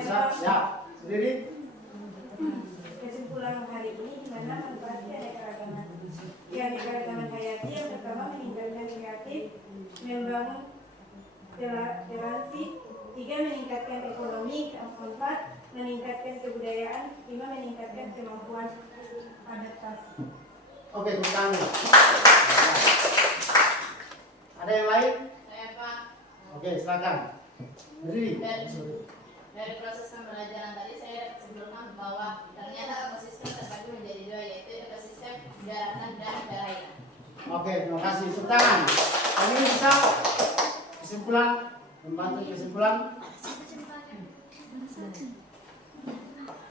Bisa? Ya, sendiri. Kesimpulan hari ini di mana manfaat keanekaragaman. Keanekaragaman hayati yang pertama meningkatkan kreatif, membangun toleransi, 3 meningkatkan ekonomi, 4 meningkatkan kebudayaan, 5 meningkatkan kemampuan adaptasi. Oke, tepuk tangan. Ada yang lain? Saya, Pak. Oke, silakan. Berdiri. Dari proses pembelajaran tadi saya dapat simpulkan bahwa ternyata ekosistem terbagi menjadi 2, yaitu ekosistem daratan dan daratan. Oke, terima kasih. Tepuk tangan. Kami bisa kesimpulan, membantu kesimpulan.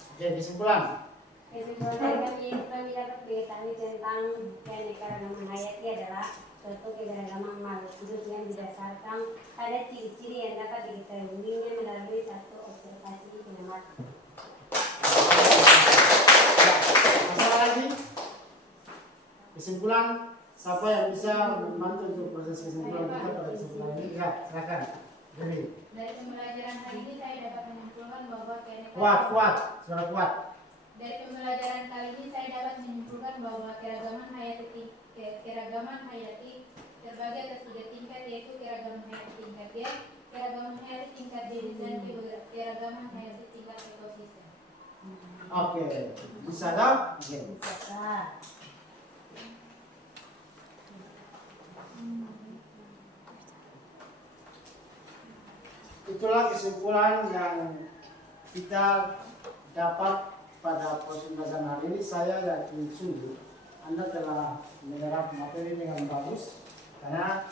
Oke, kesimpulan. Kesimpulan dari kami dapat mengetahui tentang keanekaragaman hayati adalah suatu keberagaman makhluk hidup yang didasarkan pada ciri-ciri yang dapat diketahuinya melalui satu observasi kinematik. Masalah lagi? Kesimpulan, siapa yang bisa membantu untuk proses kesimpulan kita pada kesimpulan ini? Ya, silakan. Dari pembelajaran hari ini saya dapat menyimpulkan bahwa kuat, suara kuat. Dari pembelajaran kali ini saya dapat menyimpulkan bahwa keragaman hayati terbagi atas 3 tingkat, yaitu keragaman hayati tingkat Y, keragaman hayati tingkat D, dan keragaman hayati tingkat ekosistem. Oke, bisa dong? Oke. Itulah kesimpulan yang kita dapat pada proses pembelajaran hari ini. Saya yakin sungguh Anda telah menyerap materi dengan bagus, karena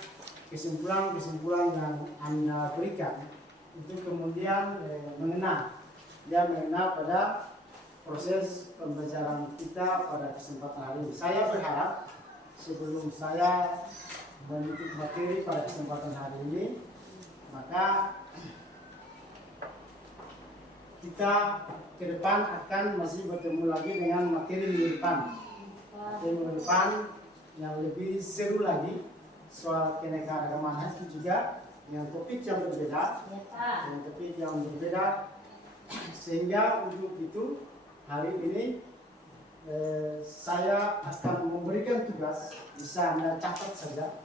kesimpulan-kesimpulan yang Anda berikan itu kemudian mengena pada proses pembelajaran kita pada kesempatan hari ini. Saya berharap sebelum saya menutup materi pada kesempatan hari ini, maka kita ke depan akan masih bertemu lagi dengan materi minggu depan. Materi minggu depan yang lebih seru lagi, soal keanekaragaman hayati juga, dengan topik yang berbeda, sehingga untuk itu hari ini saya akan memberikan tugas, bisa Anda catat saja.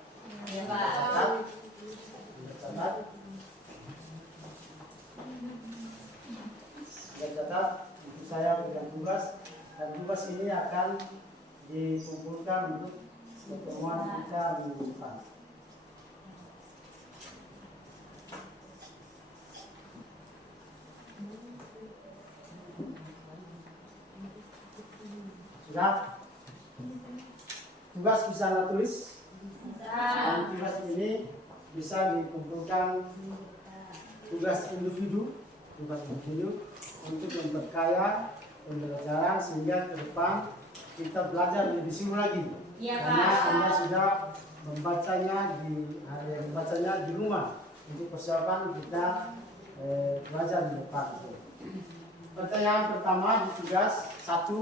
Catat, itu saya berikan tugas, dan tugas ini akan dikumpulkan untuk pertemuan kita minggu depan. Sudah? Tugas bisa Anda tulis? Dan tugas ini bisa dikumpulkan tugas individu untuk memperkaya pembelajaran, sehingga ke depan kita belajar lebih seru lagi. Karena Anda sudah membacanya di rumah untuk persiapan kita belajar di depan. Pertanyaan pertama di tugas 1.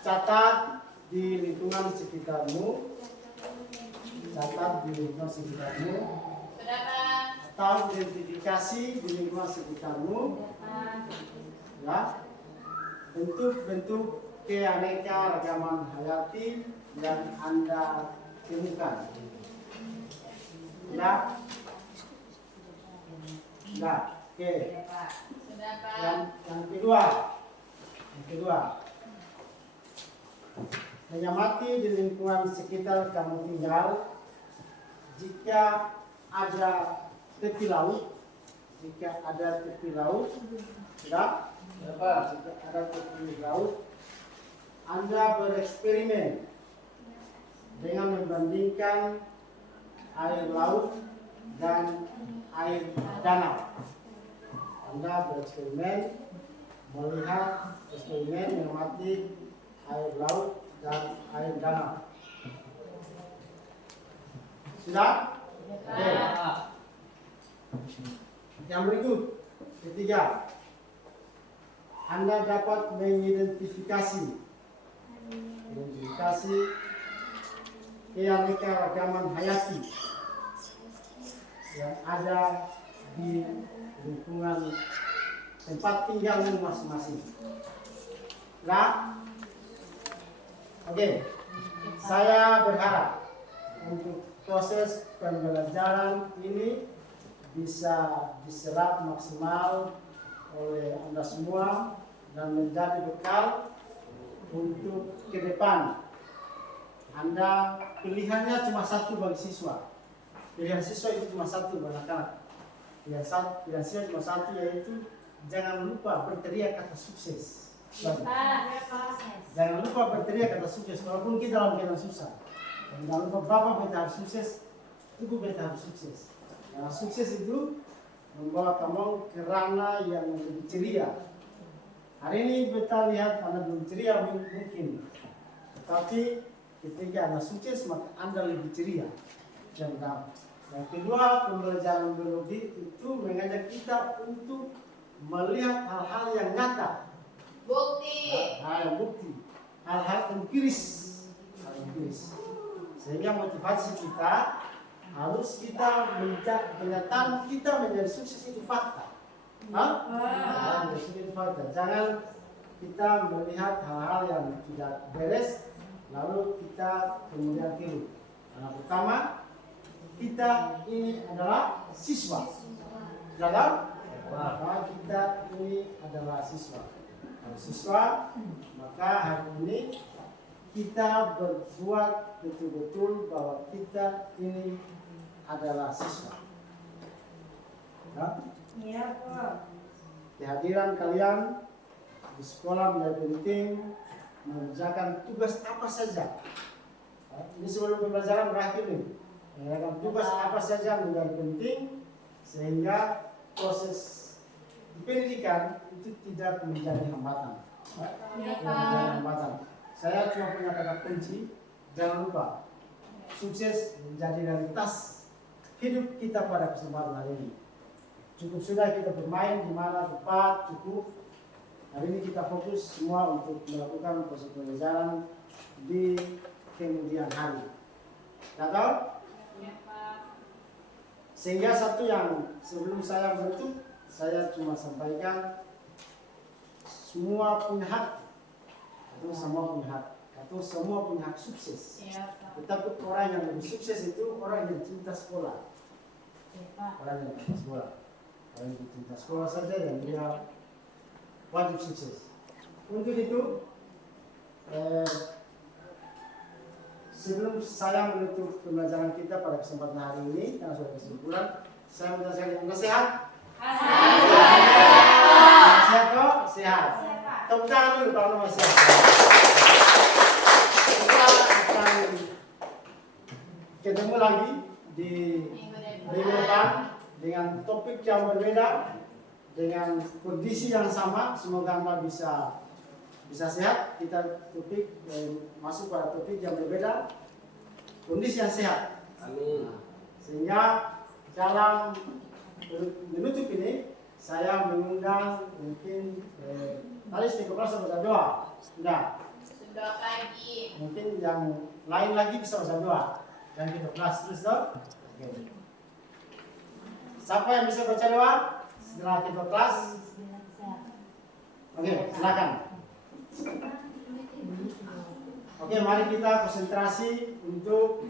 Catat di lingkungan sekitarmu. Atau identifikasi di lingkungan sekitarmu. Ya. Bentuk-bentuk keanekaragaman hayati yang Anda temukan. Ya. Oke. Yang kedua, mengamati di lingkungan sekitar kamu tinggal. Jika ada tepi laut, jika ada tepi laut, Anda bereksperimen dengan membandingkan air laut dan air danau. Anda bereksperimen melihat eksperimen mengamati air laut dan air danau. Sudah? Oke. Yang berikut, ketiga, Anda dapat mengidentifikasi keanekaragaman hayati yang ada di lingkungan tempat tinggalmu masing-masing. Oke. Saya berharap untuk proses pembelajaran ini bisa diserap maksimal oleh Anda semua dan menjadi bekal untuk ke depan. Anda pilihannya cuma satu bagi siswa. Pilihan siswa itu cuma satu bagi anak-anak. Pilihan siswa cuma satu, yaitu jangan lupa berteriak kata sukses. Jangan lupa berteriak kata sukses, walaupun kita dalam keadaan susah. Jangan lupa Bapak beta harus sukses, Ibu beta harus sukses. Karena sukses itu membawa kamu ke ranah yang lebih ceria. Hari ini beta lihat Anda belum ceria mungkin, tetapi ketika Anda sukses maka Anda lebih ceria. Yang kedua, pembelajaran biologi itu mengajak kita untuk melihat hal-hal yang nyata. Bukti. Hal-hal empiris. Sehingga motivasi kita harus kita kenyataan kita menjadi sukses itu fakta. Jangan kita melihat hal-hal yang tidak beres lalu kita kemudian tiru. Karena pertama, kita ini adalah siswa. Kita ini adalah siswa. Kalau siswa, maka hari ini kita berbuat betul-betul bahwa kita ini adalah siswa. Iya, Pak. Kehadiran kalian di sekolah menjadi penting, mengerjakan tugas apa saja. Ini sebelum pembelajaran berakhir nih. Mengerjakan tugas apa saja menjadi penting sehingga proses pendidikan itu tidak menjadi hambatan. Tidak menjadi hambatan. Saya cuma punya kata kunci, jangan lupa sukses menjadi realitas hidup kita pada kesempatan hari ini. Cukup sudah kita bermain di mana tepat, cukup. Hari ini kita fokus semua untuk melakukan proses pembelajaran di kemudian hari. Tahu? Sehingga satu yang sebelum saya menutup, saya cuma sampaikan semua punya hak, atau semua punya hak, atau semua punya hak sukses. Tetapi orang yang lebih sukses itu orang yang cinta sekolah. Orang yang cinta sekolah. Orang yang cinta sekolah saja yang dia wajib sukses. Untuk itu, sebelum saya menutup pembelajaran kita pada kesempatan hari ini, karena sudah kesimpulan, saya minta sekali, Anda sehat? Sehat kok? Sehat. Tepuk tangan dulu kalau masih sehat. Kita akan ketemu lagi di minggu depan dengan topik yang berbeda, dengan kondisi yang sama. Semoga Anda bisa sehat. Kita masuk pada topik yang berbeda, kondisi yang sehat. Amin. Sehingga dalam menutup ini saya mengundang mungkin tadi di kelas baca doa. Sudah. Sudah pagi. Mungkin yang lain lagi bisa baca doa. Dan kita kelas terus dong. Oke. Siapa yang bisa baca doa setelah kita kelas? Oke, silakan. Oke, mari kita konsentrasi untuk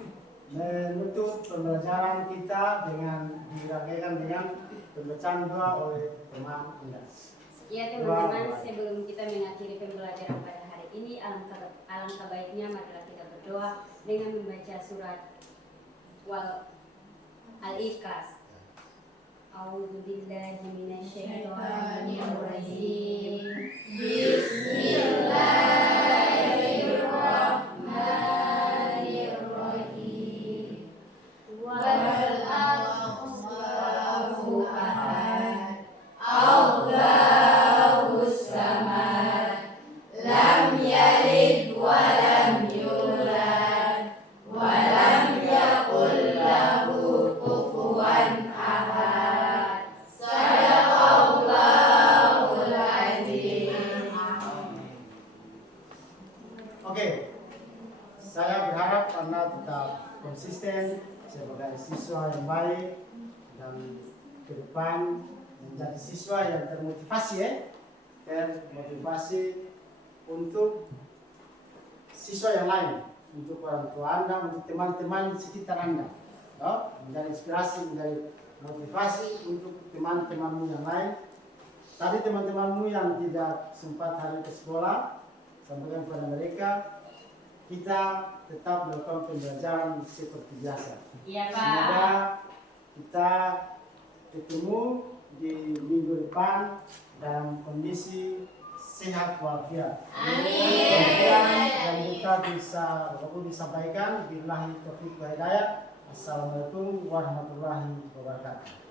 menutup pembelajaran kita dengan dirangkaikan dengan pembacaan doa oleh teman Anda. Ya teman-teman, sebelum kita mengakhiri pembelajaran pada hari ini, alangkah baiknya marilah kita berdoa dengan membaca surat Al-Ikhlas. A'udzubillahi minasyaitonirrajim. Bismillahirrahmanirrahim. Wallahu ahad. Allahus samad. Lam yalid wa lam yulad wa lam yakul lahu kufuwan ahad. Sadaqallahul azim. Oke, saya berharap Anda tetap konsisten sebagai siswa yang baik dan ke depan menjadi siswa yang termotivasi termotivasi untuk siswa yang lain, untuk orang tua Anda, untuk teman-teman sekitar Anda, menjadi inspirasi, menjadi motivasi untuk teman-temanmu yang lain. Tadi teman-temanmu yang tidak sempat hari ke sekolah, sampaikan kepada mereka, kita tetap melakukan pembelajaran seperti biasa. Iya, Pak. Semoga kita ketemu di minggu depan dalam kondisi sehat walafiat. Amin. Dan kita bisa apapun disampaikan. Billahi taufiq wa hidayah. Assalamualaikum warahmatullahi wabarakatuh.